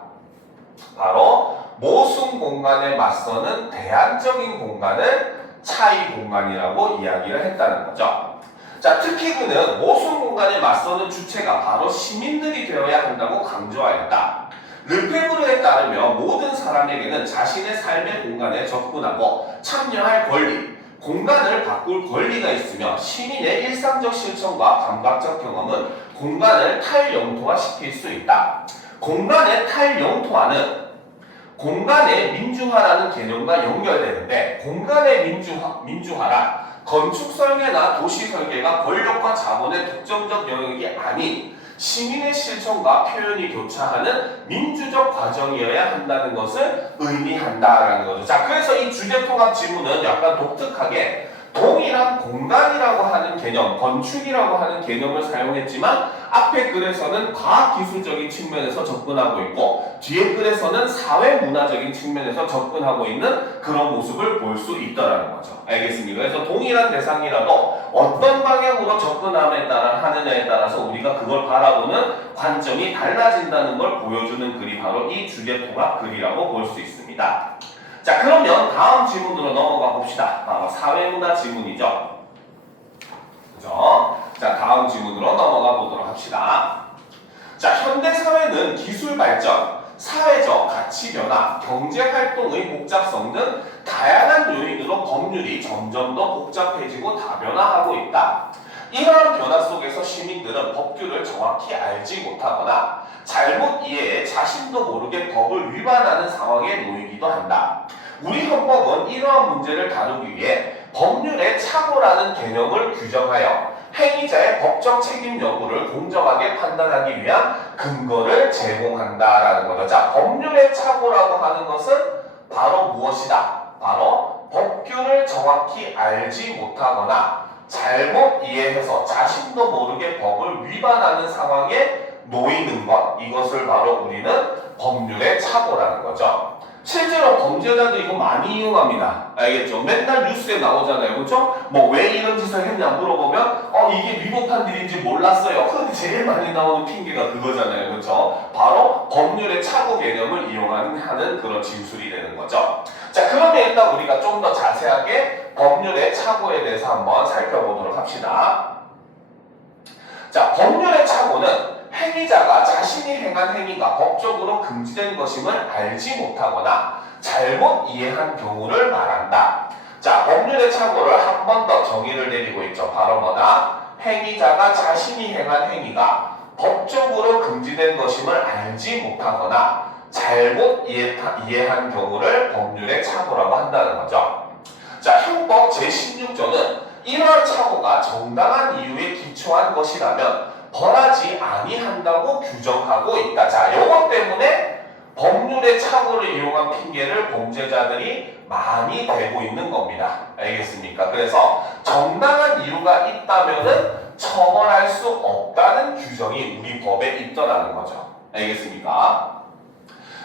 바로 모순 공간에 맞서는 대안적인 공간을 차이 공간이라고 이야기를 했다는 거죠. 자, 특히 그는 모순 공간에 맞서는 주체가 바로 시민들이 되어야 한다고 강조하였다. 르페브르에 따르면 모든 사람에게는 자신의 삶의 공간에 접근하고 참여할 권리, 공간을 바꿀 권리가 있으며 시민의 일상적 실천과 감각적 경험은 공간을 탈영토화시킬 수 있다. 공간의 탈영토화는 공간의 민주화라는 개념과 연결되는데, 공간의 민주화란 건축 설계나 도시 설계가 권력과 자본의 독점적 영역이 아닌 시민의 실천과 표현이 교차하는 민주적 과정이어야 한다는 것을 의미한다라는 거죠. 자, 그래서 이 주제통합 지문은 약간 독특하게 동일한 공간이라고 하는 개념, 건축이라고 하는 개념을 사용했지만 앞에 글에서는 과학기술적인 측면에서 접근하고 있고 뒤에 글에서는 사회문화적인 측면에서 접근하고 있는 그런 모습을 볼 수 있다는 거죠. 알겠습니까? 그래서 동일한 대상이라도 어떤 방향으로 접근하느냐에 따라서 우리가 그걸 바라보는 관점이 달라진다는 걸 보여주는 글이 바로 이 주제통합 글이라고 볼 수 있습니다. 자, 그러면 다음 지문으로 넘어가 봅시다. 바로 사회문화 지문이죠. 그죠? 자, 다음 지문으로 넘어가 보도록 합시다. 자, 현대 사회는 기술 발전, 사회적 가치 변화, 경제 활동의 복잡성 등 다양한 요인으로 법률이 점점 더 복잡해지고 다변화하고 있다. 이러한 변화 속에서 시민들은 법규를 정확히 알지 못하거나 잘못 이해해 자신도 모르게 법을 위반하는 상황에 놓이기도 한다. 우리 헌법은 이러한 문제를 다루기 위해 법률의 착오라는 개념을 규정하여 행위자의 법적 책임 여부를 공정하게 판단하기 위한 근거를 제공한다라는 거죠. 자, 법률의 착오라고 하는 것은 바로 무엇이다? 바로 법규를 정확히 알지 못하거나 잘못 이해해서 자신도 모르게 법을 위반하는 상황에 놓이는 것, 이것을 바로 우리는 법률의 착오라는 거죠. 실제로 범죄자들이 이거 많이 이용합니다. 알겠죠? 맨날 뉴스에 나오잖아요. 그렇죠? 뭐 왜 이런 짓을 했냐 물어보면 이게 위법한 일인지 몰랐어요. 흔히 제일 많이 나오는 핑계가 그거잖아요. 그렇죠? 바로 법률의 착오 개념을 이용하는 그런 진술이 되는 거죠. 자, 그러면 일단 우리가 좀 더 자세하게 법률의 착오에 대해서 한번 살펴보도록 합시다. 자, 법률의 착오는 행위자가 자신이 행한 행위가 법적으로 금지된 것임을 알지 못하거나 잘못 이해한 경우를 말한다. 자, 법률의 착오를 한 번 더 정의를 내리고 있죠. 바로 뭐다? 행위자가 자신이 행한 행위가 법적으로 금지된 것임을 알지 못하거나 잘못 이해한 경우를 법률의 착오라고 한다는 거죠. 자, 형법 제16조는 이러한 착오가 정당한 이유에 기초한 것이라면 벌하지 아니한다고 규정하고 있다. 자, 요것 때문에 법률의 착오를 이용한 핑계를 범죄자들이 많이 대고 있는 겁니다. 알겠습니까? 그래서 정당한 이유가 있다면은 처벌할 수 없다는 규정이 우리 법에 있더라는 거죠. 알겠습니까?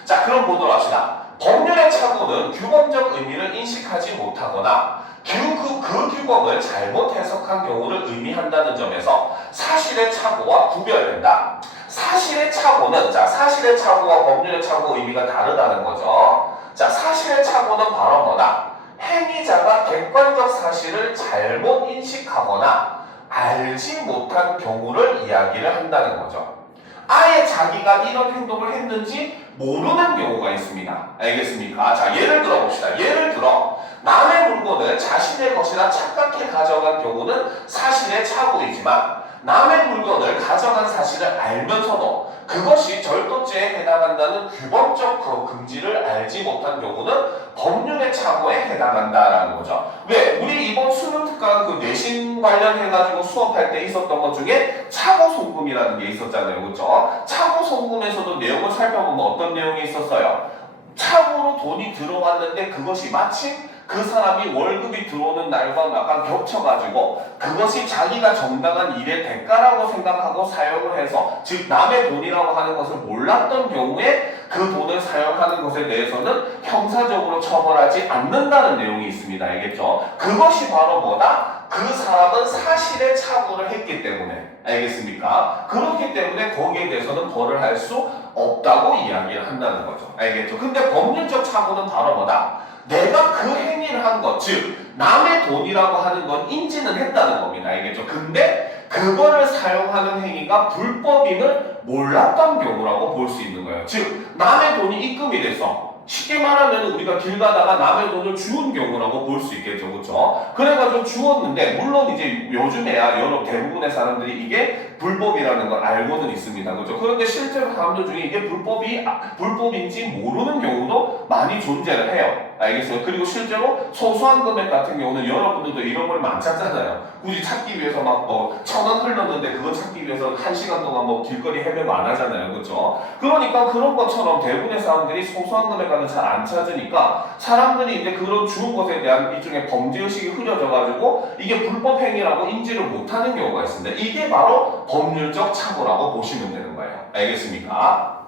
자, 그럼 보도록 합시다. 법률의 착오는 규범적 의미를 인식하지 못하거나 그 규범을 잘못 해석한 경우를 의미한다는 점에서 사실의 착오와 구별된다. 사실의 착오는, 자, 사실의 착오와 법률의 착오 의미가 다르다는 거죠. 자, 사실의 착오는 바로 뭐다? 행위자가 객관적 사실을 잘못 인식하거나 알지 못한 경우를 이야기를 한다는 거죠. 아예 자기가 이런 행동을 했는지 모르는 경우가 있습니다. 알겠습니까? 자, 예를 들어 봅시다. 예를 들어 남의 물건을 자신의 것이라 착각해 가져간 경우는 사실의 착오이지만 남의 물건을 가져간 사실을 알면서도 그것이 절도죄에 해당한다는 규범적 금지를 알지 못한 경우는 법률의 착오에 해당한다라는 거죠. 왜? 우리 이번 수능 특강 그 내신 관련해가지고 수업할 때 있었던 것 중에 착오 송금이라는 게 있었잖아요. 그렇죠? 착오 송금에서도 내용을 살펴보면 어떤 내용이 있었어요? 착오로 돈이 들어왔는데 그것이 마침 그 사람이 월급이 들어오는 날과 약간 겹쳐가지고 그것이 자기가 정당한 일의 대가라고 생각하고 사용을 해서, 즉 남의 돈이라고 하는 것을 몰랐던 경우에 그 돈을 사용하는 것에 대해서는 형사적으로 처벌하지 않는다는 내용이 있습니다. 알겠죠? 그것이 바로 뭐다? 그 사람은 사실의 착오를 했기 때문에. 알겠습니까? 그렇기 때문에 거기에 대해서는 벌을 할 수 없다고 이야기를 한다는 거죠. 알겠죠? 근데 법률적 착오는 바로 뭐다? 내가 그 행위를 한 것, 즉 남의 돈이라고 하는 건 인지는 했다는 겁니다. 알겠죠? 근데 그거를 사용하는 행위가 불법임을 몰랐던 경우라고 볼 수 있는 거예요. 즉 남의 돈이 입금이 돼서, 쉽게 말하면 우리가 길 가다가 남의 돈을 주운 경우라고 볼 수 있겠죠. 그렇죠? 그래가지고 주웠는데, 물론 이제 요즘에야 여러 대부분의 사람들이 이게 불법이라는 걸 알고는 있습니다. 그렇죠? 그런데 실제로 사람들 중에 이게 불법인지 모르는 경우도 많이 존재를 해요. 알겠어요? 그리고 실제로 소소한 금액 같은 경우는 여러분들도 잃어버리면 안 찾잖아요. 굳이 찾기 위해서 막 1,000원 흘렀는데 그거 찾기 위해서 1시간 동안 길거리 헤매고 안 하잖아요. 그렇죠? 그러니까 그런 것처럼 대부분의 사람들이 소소한 금액과는 잘 안 찾으니까 사람들이 이제 그런 주운 것에 대한 일종의 범죄의식이 흐려져가지고 이게 불법 행위라고 인지를 못하는 경우가 있습니다. 이게 바로 법률적 착오라고 보시면 되는 거예요. 알겠습니까?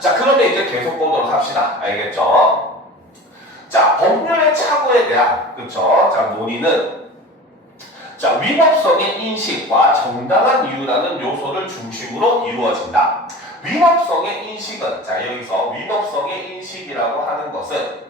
자, 그러면 이제 계속 보도록 합시다. 알겠죠? 자, 법률의 착오에 대한, 그쵸? 자, 논의는, 자, 위법성의 인식과 정당한 이유라는 요소를 중심으로 이루어진다. 위법성의 인식은, 자, 여기서 위법성의 인식이라고 하는 것은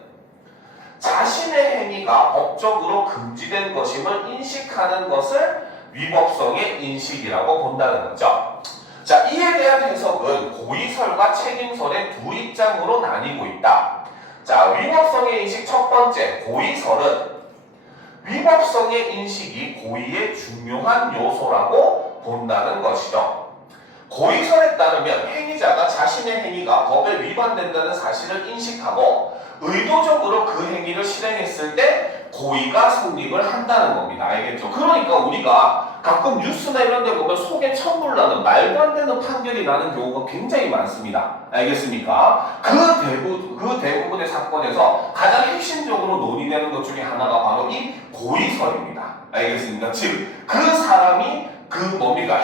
자신의 행위가 법적으로 금지된 것임을 인식하는 것을 위법성의 인식이라고 본다는 거죠. 자, 이에 대한 해석은 고의설과 책임설의 두 입장으로 나뉘고 있다. 자, 위법성의 인식 첫 번째, 고의설은 위법성의 인식이 고의의 중요한 요소라고 본다는 것이죠. 고의설에 따르면 행위자가 자신의 행위가 법에 위반된다는 사실을 인식하고 의도적으로 그 행위를 실행했을 때 고의가 성립을 한다는 겁니다. 알겠죠? 그러니까 우리가 가끔 뉴스나 이런 데 보면 속에 천불 나는 말도 안 되는 판결이 나는 경우가 굉장히 많습니다. 알겠습니까? 그 대부분의 사건에서 가장 핵심적으로 논의되는 것 중에 하나가 바로 이 고의설입니다. 알겠습니까? 즉, 그 사람이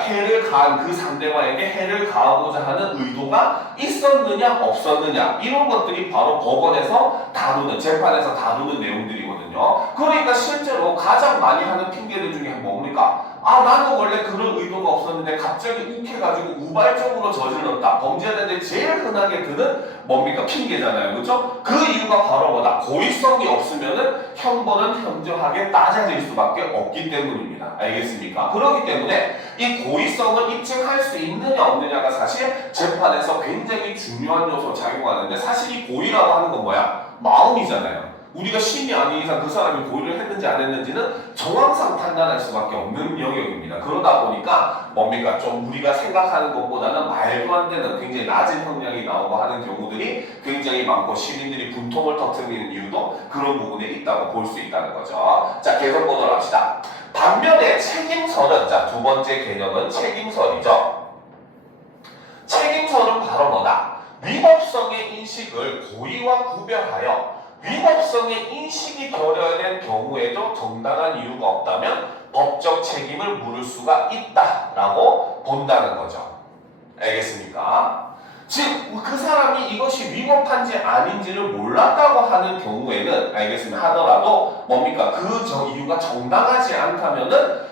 해를 가한 그 상대방에게 해를 가하고자 하는 의도가 있었느냐 없었느냐, 이런 것들이 바로 법원에서 다루는, 재판에서 다루는 내용들이거든요. 그러니까 실제로 가장 많이 하는 핑계들 중에 뭡니까? 나는 원래 그런 의도가 없었는데 갑자기 욱해가지고 우발적으로 저질렀다. 범죄자들이 제일 흔하게 드는 뭡니까? 핑계잖아요. 그렇죠? 그 이유가 바로 뭐다? 고의성이 없으면은 형벌은 현저하게 낮아질 수밖에 없기 때문입니다. 알겠습니까? 그렇기 때문에 이 고의성을 입증할 수 있느냐 없느냐가 사실 재판에서 굉장히 중요한 요소로 작용하는데, 사실 이 고의라고 하는 건 뭐야? 마음이잖아요. 우리가 신이 아닌 이상 그 사람이 고의를 했는지 안 했는지는 정황상 판단할 수밖에 없는 영역입니다. 그러다 보니까 뭡니까? 좀 우리가 생각하는 것보다는 말도 안 되는 굉장히 낮은 형량이 나오고 하는 경우들이 굉장히 많고, 시민들이 분통을 터뜨리는 이유도 그런 부분에 있다고 볼 수 있다는 거죠. 자, 계속 보도록 합시다. 반면에 책임설은, 자, 두 번째 개념은 책임설이죠. 책임설은 바로 뭐다? 위법성의 인식을 고의와 구별하여 위법성의 인식이 결여된 경우에도 정당한 이유가 없다면 법적 책임을 물을 수가 있다라고 본다는 거죠. 알겠습니까? 즉 그 사람이 이것이 위법한지 아닌지를 몰랐다고 하는 경우에는 알겠습니다. 하더라도 뭡니까? 그 이유가 정당하지 않다면은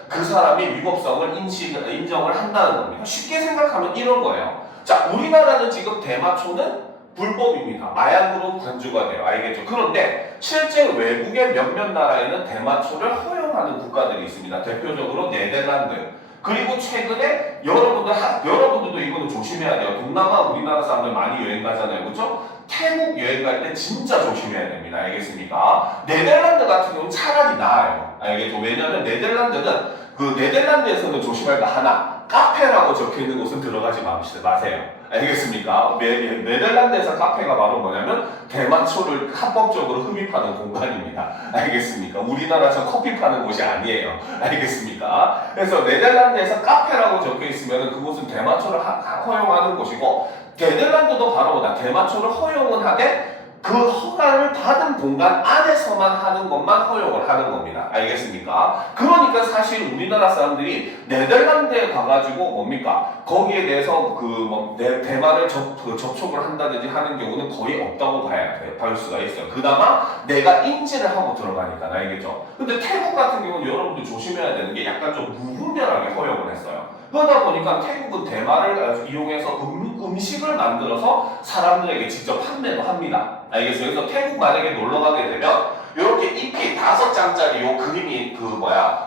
그 사람이 위법성을 인정을 한다는 겁니다. 쉽게 생각하면 이런 거예요. 자, 우리나라는 지금 대마초는 불법입니다. 마약으로 간주가 돼요. 알겠죠? 그런데 실제 외국의 몇몇 나라에는 대마초를 허용하는 국가들이 있습니다. 대표적으로 네덜란드. 그리고 최근에 여러분들도 이거는 조심해야 돼요. 동남아 우리나라 사람들 많이 여행 가잖아요. 그렇죠? 태국 여행 갈 때 진짜 조심해야 됩니다. 알겠습니까? 네덜란드 같은 경우는 차라리 나아요. 알겠죠? 왜냐하면 네덜란드에서는 조심할 거 하나, 카페라고 적혀있는 곳은 들어가지 마세요. 알겠습니까? 네덜란드에서 카페가 바로 뭐냐면 대마초를 합법적으로 흡입하는 공간입니다. 알겠습니까? 우리나라처럼 커피 파는 곳이 아니에요. 알겠습니까? 그래서 네덜란드에서 카페라고 적혀있으면 그곳은 대마초를 허용하는 곳이고, 네덜란드도 바로 대마초를 허용은 하되 그 허가를 받은 공간 안에서만 하는 것만 허용을 하는 겁니다. 알겠습니까? 그러니까 사실 우리나라 사람들이 네덜란드에 가가지고 뭡니까? 거기에 대해서 대마를 접촉을 한다든지 하는 경우는 거의 없다고 볼 수가 있어요. 그나마 내가 인지를 하고 들어가니까. 알겠죠? 근데 태국 같은 경우는 여러분들 조심해야 되는 게 약간 좀 무분별하게 허용을 했어요. 그러다 보니까 태국은 대마를 이용해서 음식을 만들어서 사람들에게 직접 판매도 합니다. 알겠어요? 그래서 태국 만약에 놀러 가게 되면 이렇게 잎이 5장짜리 요 그림이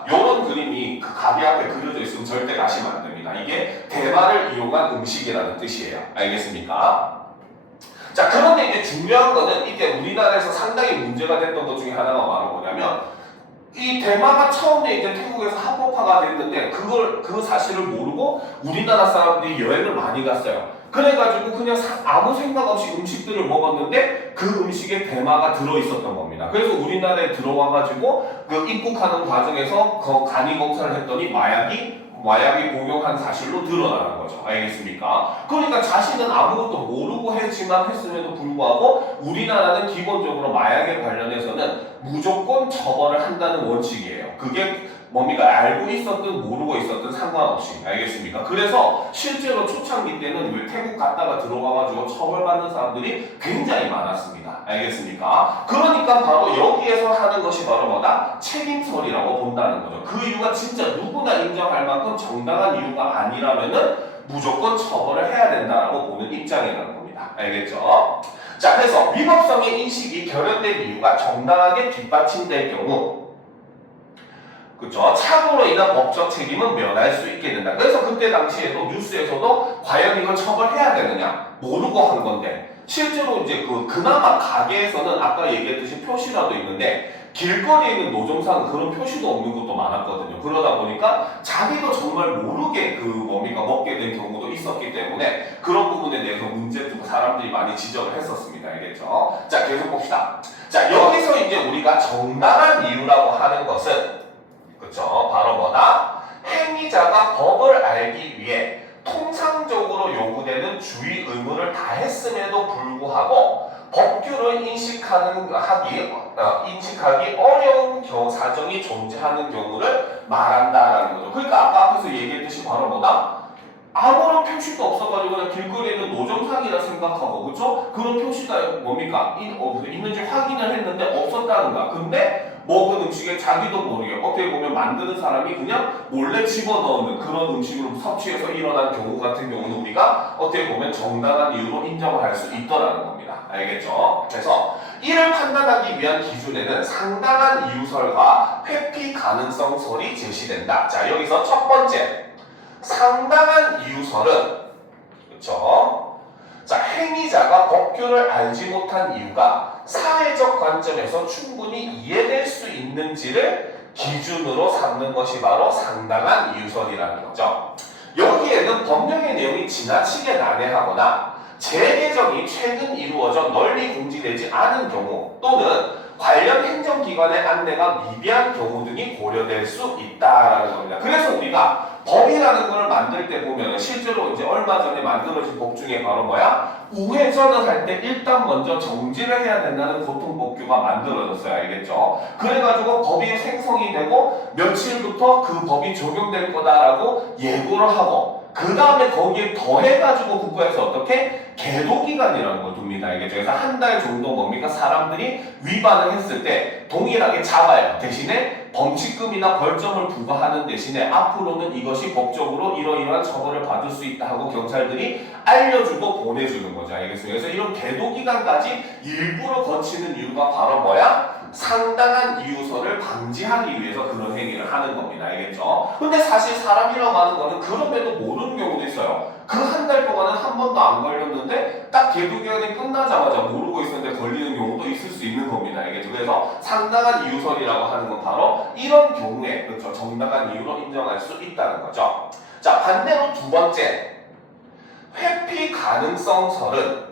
요런 그림이 그 가게 앞에 그려져 있으면 절대 가시면 안 됩니다. 이게 대마를 이용한 음식이라는 뜻이에요. 알겠습니까? 자, 그런데 이제 중요한 거는 이때 우리나라에서 상당히 문제가 됐던 것 중에 하나가 바로 뭐냐면 이 대마가 처음에 이제 태국에서 합법화가 됐는데 그 사실을 모르고 우리나라 사람들이 여행을 많이 갔어요. 그래가지고 그냥 아무 생각 없이 음식들을 먹었는데 그 음식에 대마가 들어있었던 겁니다. 그래서 우리나라에 들어와가지고 그 입국하는 과정에서 간이 검사를 했더니 마약이 복용한 사실로 드러나는 거죠. 알겠습니까? 그러니까 자신은 아무것도 모르고 했음에도 불구하고 우리나라는 기본적으로 마약에 관련해서는 무조건 처벌을 한다는 원칙이에요. 그게 뭡니까? 알고 있었든 모르고 있었든 상관없이. 알겠습니까? 그래서 실제로 초창기 때는 태국 갔다가 들어가가지고 처벌받는 사람들이 굉장히 많았습니다. 알겠습니까? 그러니까 바로 여기에서 하는 것이 바로 뭐다? 책임설이라고 본다는 거죠. 그 이유가 진짜 누구나 인정할 만큼 정당한 이유가 아니라면은 무조건 처벌을 해야 된다라고 보는 입장이라는 겁니다. 알겠죠? 자, 그래서 위법성의 인식이 결여된 이유가 정당하게 뒷받침될 경우, 그렇죠? 착오로 인한 법적 책임은 면할 수 있게 된다. 그래서 그때 당시에도 뉴스에서도 과연 이걸 처벌해야 되느냐 모르고 한 건데, 실제로 이제 그나마 가게에서는 아까 얘기했듯이 표시라도 있는데 길거리에 있는 노점상은 그런 표시도 없는 것도 많았거든요. 그러다 보니까 자기도 정말 모르게 먹게 된 경우도 있었기 때문에 그런 부분에 대해서 사람들이 많이 지적을 했었습니다. 알겠죠? 자, 계속 봅시다. 자, 여기서 이제 우리가 정당한 이유라고 하는 것은, 그렇죠? 바로 뭐다? 행위자가 법을 알기 위해 통상적으로 요구되는 주의 의무를 다했음에도 불구하고 법규를 인식하기 어려운 사정이 존재하는 경우를 말한다라는 거죠. 그러니까 아까 앞에서 얘기했듯이 바로 뭐다? 아무런 표시도 없어가지고 그냥 길거리에는 노점상이라 생각하고, 그렇죠? 그런 표시가 뭡니까? 있는지 확인을 했는데 없었다는가. 근데 먹은 음식에 자기도 모르게 어떻게 보면 만드는 사람이 그냥 몰래 집어넣는 그런 음식으로 섭취해서 일어난 경우 같은 경우는 우리가 어떻게 보면 정당한 이유로 인정을 할 수 있더라는 겁니다. 알겠죠? 그래서 이를 판단하기 위한 기준에는 상당한 이유설과 회피 가능성설이 제시된다. 자, 여기서 첫 번째, 상당한 이유설은, 그렇죠? 자, 행위자가 법규를 알지 못한 이유가 사회적 관점에서 충분히 이해될 수 있는지를 기준으로 삼는 것이 바로 상당한 이유설이라는 거죠. 여기에는 법령의 내용이 지나치게 난해하거나 재개정이 최근 이루어져 널리 공지되지 않은 경우, 또는 관련 행정기관의 안내가 미비한 경우 등이 고려될 수 있다라는 겁니다. 그래서 우리가 법이라는 걸 만들 때 보면 실제로 이제 얼마 전에 만들어진 법 중에 바로 우회전을 할 때 일단 먼저 정지를 해야 된다는 교통법규가 만들어졌어요. 알겠죠? 그래가지고 법이 생성이 되고 며칠부터 그 법이 적용될 거다라고 예고를 하고, 그 다음에 거기에 더해가지고 국가에서 어떻게 계도기간이라는 걸 둡니다. 이게 그래서 한 달 정도 뭡니까? 사람들이 위반을 했을 때 동일하게 잡아요. 대신에 범칙금이나 벌점을 부과하는 대신에 앞으로는 이것이 법적으로 이러이러한 처벌을 받을 수 있다 하고 경찰들이 알려주고 보내주는 거죠. 알겠습니다. 그래서 이런 계도기간까지 일부러 거치는 이유가 바로 뭐야? 상당한 이유서를 방지하기 위해서 그런 행위를 하는 겁니다. 알겠죠? 근데 사실 사람이라고 하는 거는 그럼에도 모르는 경우도 있어요. 그 한 달 동안은 한 번도 안 걸렸는데 딱 계도기간이 끝나자마자 모르고 있었는데 걸리는 경우도 있을 수 있는 겁니다. 알겠죠? 그래서 상당한 이유설이라고 하는 건 바로 이런 경우에 그렇죠? 정당한 이유로 인정할 수 있다는 거죠. 자, 반대로 두 번째 회피 가능성설은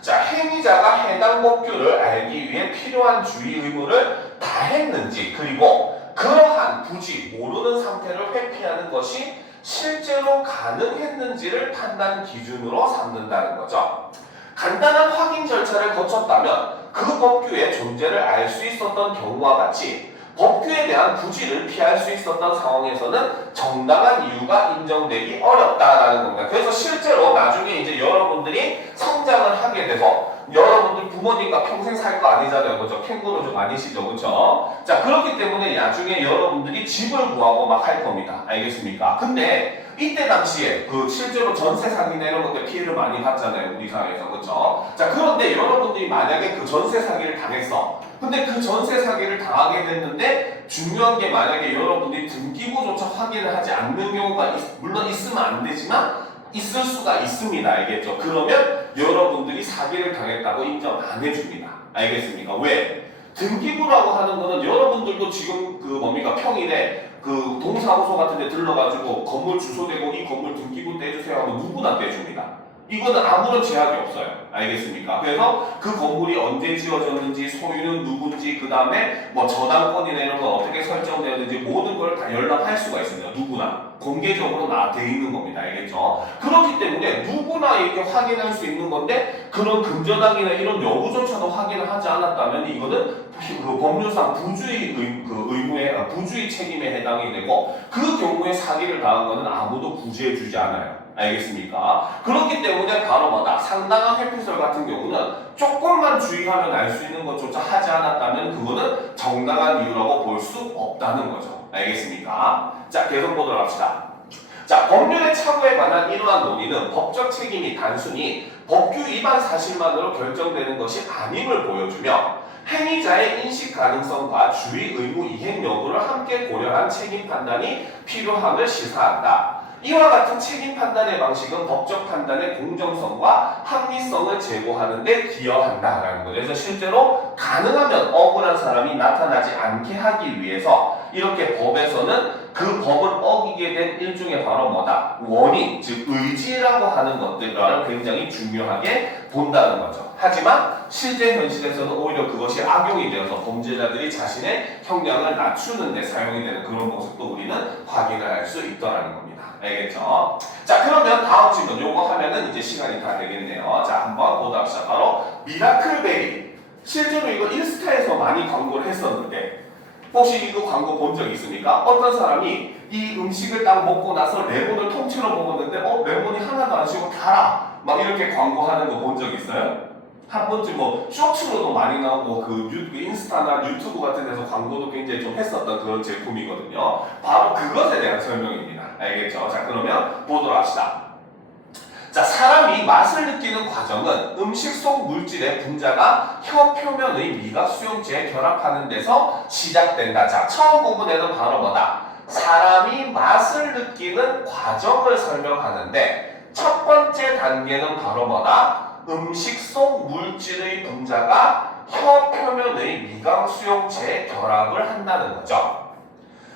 자, 행위자가 해당 법규를 알기 위해 필요한 주의 의무를 다했는지 그리고 그러한 굳이 모르는 상태를 회피하는 것이 실제로 가능했는지를 판단 기준으로 삼는다는 거죠. 간단한 확인 절차를 거쳤다면 그 법규의 존재를 알 수 있었던 경우와 같이 법규에 대한 부지를 피할 수 있었던 상황에서는 정당한 이유가 인정되기 어렵다라는 겁니다. 그래서 실제로 나중에 이제 여러분들이 성장을 하게 돼서 여러분들 부모님과 평생 살 거 아니잖아요. 그죠? 캥거루 좀 아니시죠? 그죠? 자, 그렇기 때문에 나중에 여러분들이 집을 구하고 막 할 겁니다. 알겠습니까? 근데 이때 당시에 그 실제로 전세 사기나 이런 것들 피해를 많이 받잖아요. 우리 사회에서. 그죠? 자, 그런데 여러분들이 만약에 그 전세 사기를 당했어. 근데 그 전세 사기를 당하게 됐는데 중요한 게 만약에 여러분들이 등기부조차 확인을 하지 않는 경우가 물론 있으면 안 되지만 있을 수가 있습니다. 알겠죠? 그러면 여러분들이 사기를 당했다고 인정 안 해줍니다. 알겠습니까? 왜? 등기부라고 하는 거는 여러분들도 지금 그 뭡니까? 평일에 그 동사무소 같은 데 들러가지고 건물 주소 대고 이 건물 등기부 떼주세요 하면 누구나 떼줍니다. 이거는 아무런 제약이 없어요. 알겠습니까? 그래서 그 건물이 언제 지어졌는지, 소유는 누군지, 그 다음에 뭐 저당권이나 이런 건 어떻게 설정되었는지 모든 걸 다 열람할 수가 있습니다. 누구나. 공개적으로 돼 있는 겁니다. 알겠죠? 그렇기 때문에 누구나 이렇게 확인할 수 있는 건데 그런 금전항이나 이런 여부조차도 확인을 하지 않았다면 이거는 그 법률상 부주의 의무에 부주의 책임에 해당이 되고 그 경우에 사기를 당한 거는 아무도 구제해주지 않아요. 알겠습니까? 그렇기 때문에 바로 뭐다? 상당한 회피설 같은 경우는 조금만 주의하면 알 수 있는 것조차 하지 않았다면 그거는 정당한 이유라고 볼 수 없다는 거죠. 알겠습니까? 자, 계속 보도록 합시다. 자, 법률의 착오에 관한 이러한 논의는 법적 책임이 단순히 법규 위반 사실만으로 결정되는 것이 아님을 보여주며 행위자의 인식 가능성과 주의 의무 이행 여부를 함께 고려한 책임 판단이 필요함을 시사한다. 이와 같은 책임 판단의 방식은 법적 판단의 공정성과 합리성을 제고하는 데 기여한다라는 거죠. 그래서 실제로 가능하면 억울한 사람이 나타나지 않게 하기 위해서 이렇게 법에서는 그 법을 어기게 된 일종의 바로 뭐다? 원인, 즉 의지라고 하는 것들을 굉장히 중요하게 본다는 거죠. 하지만 실제 현실에서는 오히려 그것이 악용이 되어서 범죄자들이 자신의 형량을 낮추는 데 사용이 되는 그런 모습도 우리는 확인을 할 수 있더라는 겁니다. 알겠죠? 자, 그러면 다음 질문 요거 하면은 이제 시간이 다 되겠네요. 자, 한번 보도록 합시다. 바로 미라클베리. 실제로 이거 인스타에서 많이 광고를 했었는데 혹시 이거 광고 본 적 있습니까? 어떤 사람이 이 음식을 딱 먹고 나서 레몬을 통째로 먹었는데 레몬이 하나도 안 쉬고 달아 막 이렇게 광고하는 거 본 적 있어요? 한 번쯤 뭐 쇼츠로도 많이 나오고 그 인스타나 유튜브 같은 데서 광고도 굉장히 좀 했었던 그런 제품이거든요. 바로 그것에 대한 설명입니다. 알겠죠? 자, 그러면 보도록 합시다. 자, 사람이 맛을 느끼는 과정은 음식 속 물질의 분자가 혀 표면의 미각 수용체에 결합하는 데서 시작된다. 자, 처음 부분에는 바로 뭐다? 사람이 맛을 느끼는 과정을 설명하는데 첫 번째 단계는 바로 뭐다? 음식 속 물질의 분자가 혀 표면의 미각 수용체에 결합을 한다는 거죠.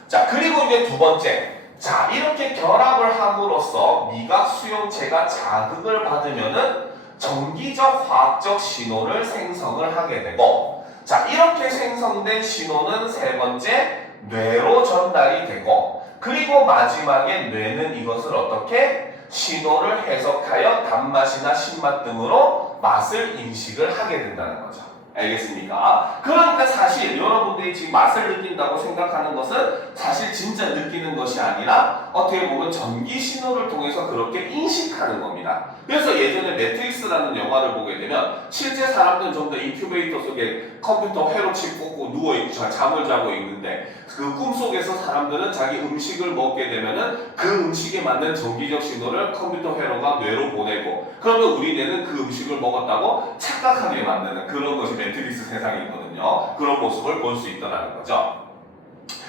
자, 그리고 이제 두 번째. 자, 이렇게 결합을 함으로써 미각 수용체가 자극을 받으면은 전기적 화학적 신호를 생성을 하게 되고, 자, 이렇게 생성된 신호는 세 번째 뇌로 전달이 되고, 그리고 마지막에 뇌는 이것을 어떻게 신호를 해석하여 단맛이나 신맛 등으로 맛을 인식을 하게 된다는 거죠. 알겠습니까? 그러니까 사실 여러분들이 지금 맛을 느낀다고 생각하는 것은 사실 진짜 느끼는 것이 아니라 어떻게 보면 전기 신호를 통해서 그렇게 인식하는 겁니다. 그래서 예전에 매트릭스라는 영화를 보게 되면 실제 사람들은 좀 더 인큐베이터 속에 컴퓨터 회로치 꽂고 누워있고 잠을 자고 있는데 그 꿈속에서 사람들은 자기 음식을 먹게 되면은 그 음식에 맞는 전기적 신호를 컴퓨터 회로가 뇌로 보내고 그러면 우리 뇌는 그 음식을 먹었다고 착각하게 만드는 그런 것이 매트릭스 세상이거든요. 그런 모습을 볼 수 있다는 거죠.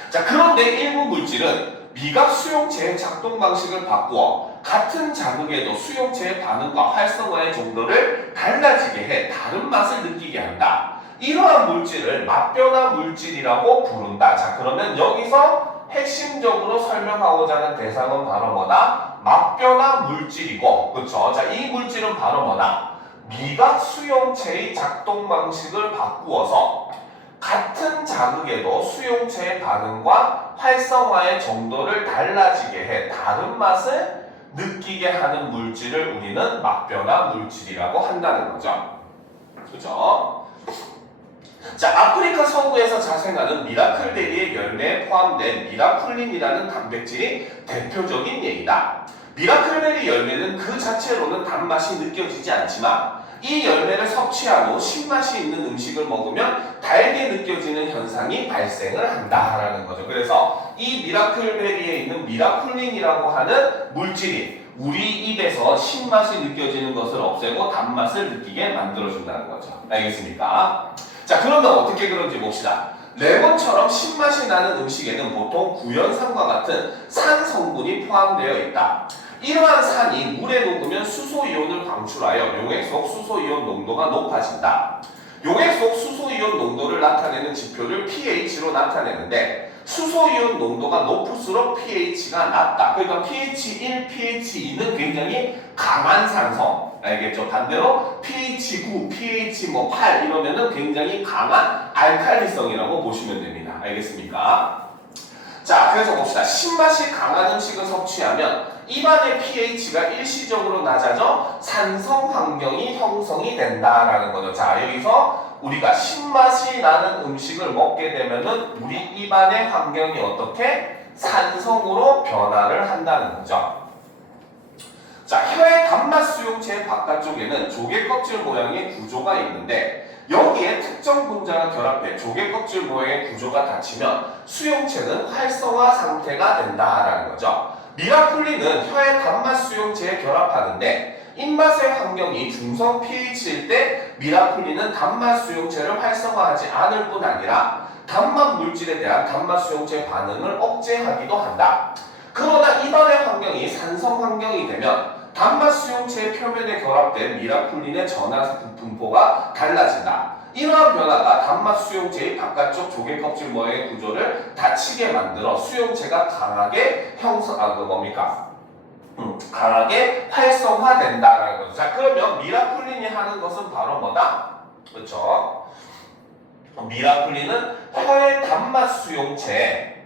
자, 그런데 일부 물질은 미각 수용체의 작동 방식을 바꾸어 같은 자극에도 수용체의 반응과 활성화의 정도를 달라지게 해 다른 맛을 느끼게 한다. 이러한 물질을 맛변화 물질이라고 부른다. 자, 그러면 여기서 핵심적으로 설명하고자 하는 대상은 바로 뭐다? 맛변화 물질이고, 그렇죠? 자, 이 물질은 바로 뭐다? 미각 수용체의 작동 방식을 바꾸어서 같은 자극에도 수용체의 반응과 활성화의 정도를 달라지게 해 다른 맛을 느끼게 하는 물질을 우리는 맛변화 물질이라고 한다는 거죠. 그죠? 자, 아프리카 서부에서 자생하는 미라클베리의 열매에 포함된 미라쿨린이라는 단백질이 대표적인 예이다. 미라클베리 열매는 그 자체로는 단맛이 느껴지지 않지만 이 열매를 섭취한 후 신맛이 있는 음식을 먹으면 달게 느껴지는 현상이 발생을 한다라는 거죠. 그래서 이 미라클베리에 있는 미라쿨린이라고 하는 물질이 우리 입에서 신맛이 느껴지는 것을 없애고 단맛을 느끼게 만들어준다는 거죠. 알겠습니까? 자, 그러면 어떻게 그런지 봅시다. 레몬처럼 신맛이 나는 음식에는 보통 구연산과 같은 산 성분이 포함되어 있다. 이러한 산이 물에 녹으면 수소이온을 방출하여 용액 속 수소이온 농도가 높아진다. 용액 속 수소이온 농도를 나타내는 지표를 pH로 나타내는데 수소이온 농도가 높을수록 pH가 낮다. 그러니까 pH 1, pH 2는 굉장히 강한 산성. 알겠죠? 반대로 pH 9, pH 8 이러면은 굉장히 강한 알칼리성이라고 보시면 됩니다. 알겠습니까? 자, 그래서 봅시다. 신맛이 강한 음식을 섭취하면 입안의 pH가 일시적으로 낮아져 산성 환경이 형성이 된다라는 거죠. 자, 여기서 우리가 신맛이 나는 음식을 먹게 되면은 우리 입안의 환경이 어떻게 산성으로 변화를 한다는 거죠. 자, 혀의 단맛 수용체 바깥쪽에는 조개 껍질 모양의 구조가 있는데 여기에 특정 분자가 결합해 조개 껍질 모양의 구조가 닫히면 수용체는 활성화 상태가 된다라는 거죠. 미라쿨린은 혀의 단맛 수용체에 결합하는데 입맛의 환경이 중성 pH일 때 미라쿨린은 단맛 수용체를 활성화하지 않을 뿐 아니라 단맛 물질에 대한 단맛 수용체 반응을 억제하기도 한다. 그러나 입안의 환경이 산성 환경이 되면 단맛 수용체의 표면에 결합된 미라쿨린의 전하 분포가 달라진다. 이러한 변화가 단맛 수용체의 바깥쪽 조개 껍질 모양의 구조를 닫히게 만들어 수용체가 강하게 강하게 활성화된다라는 거죠. 자, 그러면 미라쿨린이 하는 것은 바로 뭐다? 그렇죠? 미라쿨린은 혀의 단맛 수용체에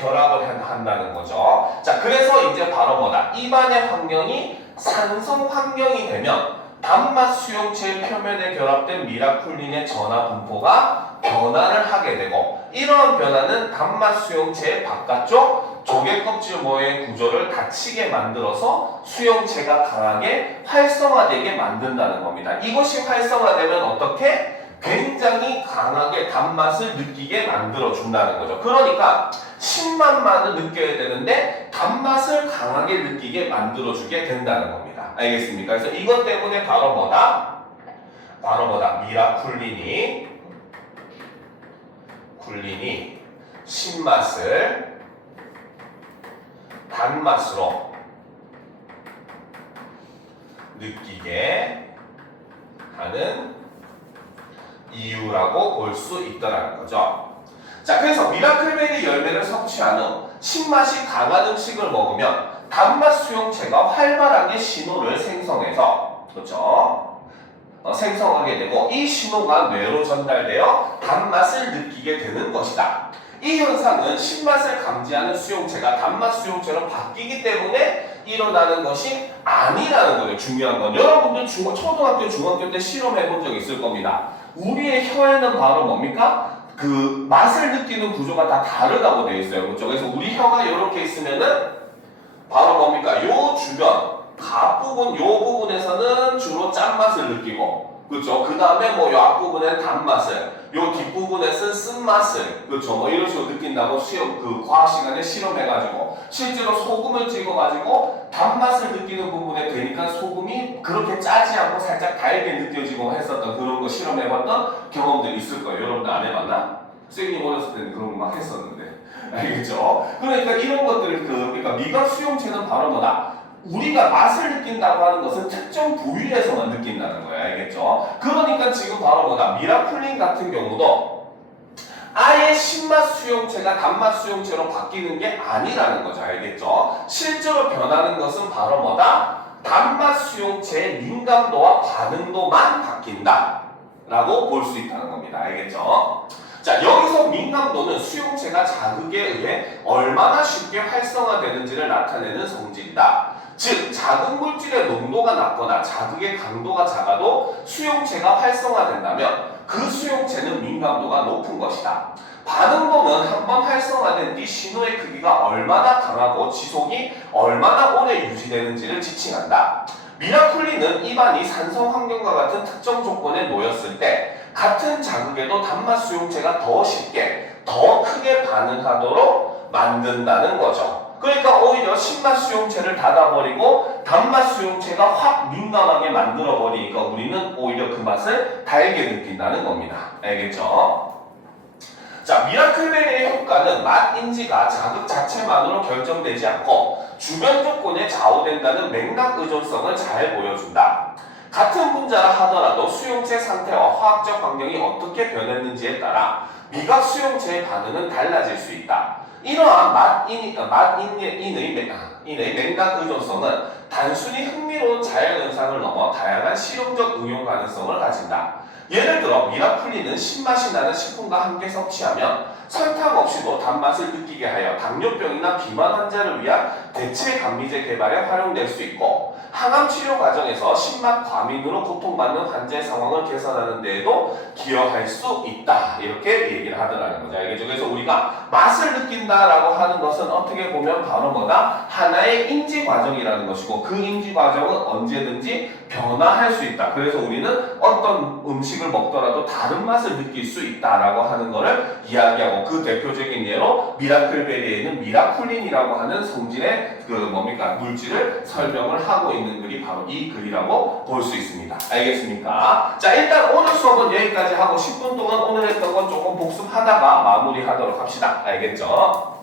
결합을 한다는 거죠. 자, 그래서 이제 바로 뭐다? 입안의 환경이 산성 환경이 되면 단맛 수용체의 표면에 결합된 미라쿨린의 전하 분포가 변화를 하게 되고 이러한 변화는 단맛 수용체의 바깥쪽 조개 껍질 모양의 구조를 닫히게 만들어서 수용체가 강하게 활성화되게 만든다는 겁니다. 이것이 활성화되면 어떻게? 굉장히 강하게 단맛을 느끼게 만들어준다는 거죠. 그러니까 신맛만을 느껴야 되는데 단맛을 강하게 느끼게 만들어주게 된다는 겁니다. 알겠습니까? 그래서 이것 때문에 바로 뭐다? 미라쿨린이 신맛을 단맛으로 느끼게 하는 이유라고 볼 수 있다는 거죠. 자, 그래서 미라클베리 열매를 섭취한 후 신맛이 강한 음식을 먹으면 단맛 수용체가 활발하게 신호를 생성해서 생성하게 되고 이 신호가 뇌로 전달되어 단맛을 느끼게 되는 것이다. 이 현상은 신맛을 감지하는 수용체가 단맛 수용체로 바뀌기 때문에 일어나는 것이 아니라는 거예요. 중요한 건 여러분들 초등학교, 중학교 때 실험해 본 적 있을 겁니다. 우리의 혀에는 바로 뭡니까? 그 맛을 느끼는 구조가 다 다르다고 되어 있어요. 그렇죠? 그래서 우리 혀가 이렇게 있으면은 바로 뭡니까? 요 주변 앞부분, 요 부분에서는 주로 짠맛을 느끼고, 그렇죠? 그 다음에 뭐 요 앞부분엔 단맛을, 요 뒷부분에서는 쓴맛을, 그렇죠? 뭐 이런 식으로 느낀다고 그 과학 시간에 실험해가지고 실제로 소금을 찍어가지고 단맛을 느끼는 부분에 되니까 소금이 그렇게 짜지 않고 살짝 달게 느껴지고 했었던 그런 거 실험해봤던 경험들이 있을 거예요. 여러분들 안 해봤나? 선생님 어렸을 때는 그런 거 막 했었는데. 알겠죠? 그러니까 이런 것들, 그러니까 미각 수용체는 바로 뭐다? 우리가 맛을 느낀다고 하는 것은 특정 부위에서만 느낀다는 거예요. 알겠죠? 그러니까 지금 바로 뭐다? 미라클린 같은 경우도 아예 신맛 수용체가 단맛 수용체로 바뀌는 게 아니라는 거죠. 알겠죠? 실제로 변하는 것은 바로 뭐다? 단맛 수용체의 민감도와 반응도만 바뀐다 라고 볼 수 있다는 겁니다. 알겠죠? 자, 여기서 민감도는 수용체가 자극에 의해 얼마나 쉽게 활성화되는지를 나타내는 성질이다. 즉, 자극 물질의 농도가 낮거나 자극의 강도가 작아도 수용체가 활성화된다면 그 수용체는 민감도가 높은 것이다. 반응도는 한번 활성화된 뒤 신호의 크기가 얼마나 강하고 지속이 얼마나 오래 유지되는지를 지칭한다. 미라클린은 입안이 산성 환경과 같은 특정 조건에 놓였을 때 같은 자극에도 단맛 수용체가 더 쉽게, 더 크게 반응하도록 만든다는 거죠. 그러니까 오히려 신맛 수용체를 닫아버리고 단맛 수용체가 확 민감하게 만들어버리니까 우리는 오히려 그 맛을 달게 느낀다는 겁니다. 알겠죠? 자, 미라클베리의 효과는 맛 인지가 자극 자체만으로 결정되지 않고 주변 조건에 좌우된다는 맥락 의존성을 잘 보여준다. 같은 분자라 하더라도 수용체 상태와 화학적 환경이 어떻게 변했는지에 따라 미각 수용체의 반응은 달라질 수 있다. 이러한 맛인의 맥락 의존성은 단순히 흥미로운 자연 현상을 넘어 다양한 실용적 응용 가능성을 가진다. 예를 들어 미라클린은 신맛이 나는 식품과 함께 섭취하면 설탕 없이도 단맛을 느끼게 하여 당뇨병이나 비만 환자를 위한 대체 감미제 개발에 활용될 수 있고, 항암 치료 과정에서 신맛 과민으로 고통받는 환자의 상황을 개선하는 데에도 기여할 수 있다. 이렇게 얘기를 하더라는 거죠. 알겠죠? 그래서 우리가 맛을 느낀다라고 하는 것은 어떻게 보면 바로 뭐다? 하나의 인지 과정이라는 것이고, 그 인지 과정은 언제든지 변화할 수 있다. 그래서 우리는 어떤 음식을 먹더라도 다른 맛을 느낄 수 있다라고 하는 것을 이야기하고, 그 대표적인 예로 미라클베리에는 미라쿨린이라고 하는 성질의 물질을 설명을 하고 있는 글이 바로 이 글이라고 볼 수 있습니다. 알겠습니까? 자, 일단 오늘 수업은 여기까지 하고 10분 동안 오늘 했던 건 조금 복습하다가 마무리하도록 합시다. 알겠죠?